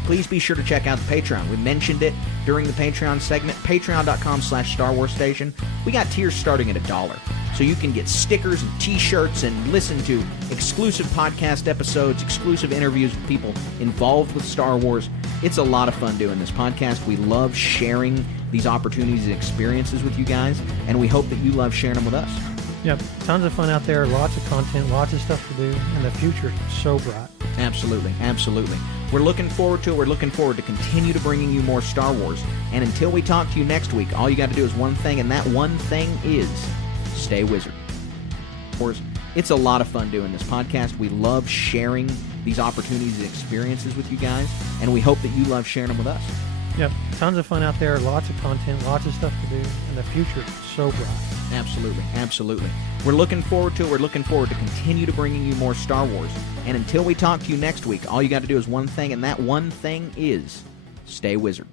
please be sure to check out the Patreon. We mentioned it during the Patreon segment, patreon.com/StarWarsStation. We got tiers starting at $1. So you can get stickers and t-shirts and listen to exclusive podcast episodes, exclusive interviews with people involved with Star Wars. It's a lot of fun doing this podcast. We love sharing these opportunities and experiences with you guys, and we hope that you love sharing them with us. Yep, tons of fun out there, lots of content, lots of stuff to do, and the future is so bright. Absolutely, absolutely. We're looking forward to it. We're looking forward to continue to bringing you more Star Wars. And until we talk to you next week, all you got to do is one thing, and that one thing is stay wizard. It's a lot of fun doing this podcast. We love sharing these opportunities and experiences with you guys, and we hope that you love sharing them with us. Yep, tons of fun out there, lots of content, lots of stuff to do, and the future is so bright. Absolutely, absolutely. We're looking forward to it. We're looking forward to continue to bringing you more Star Wars. And until we talk to you next week, all you got to do is one thing, and that one thing is stay wizard.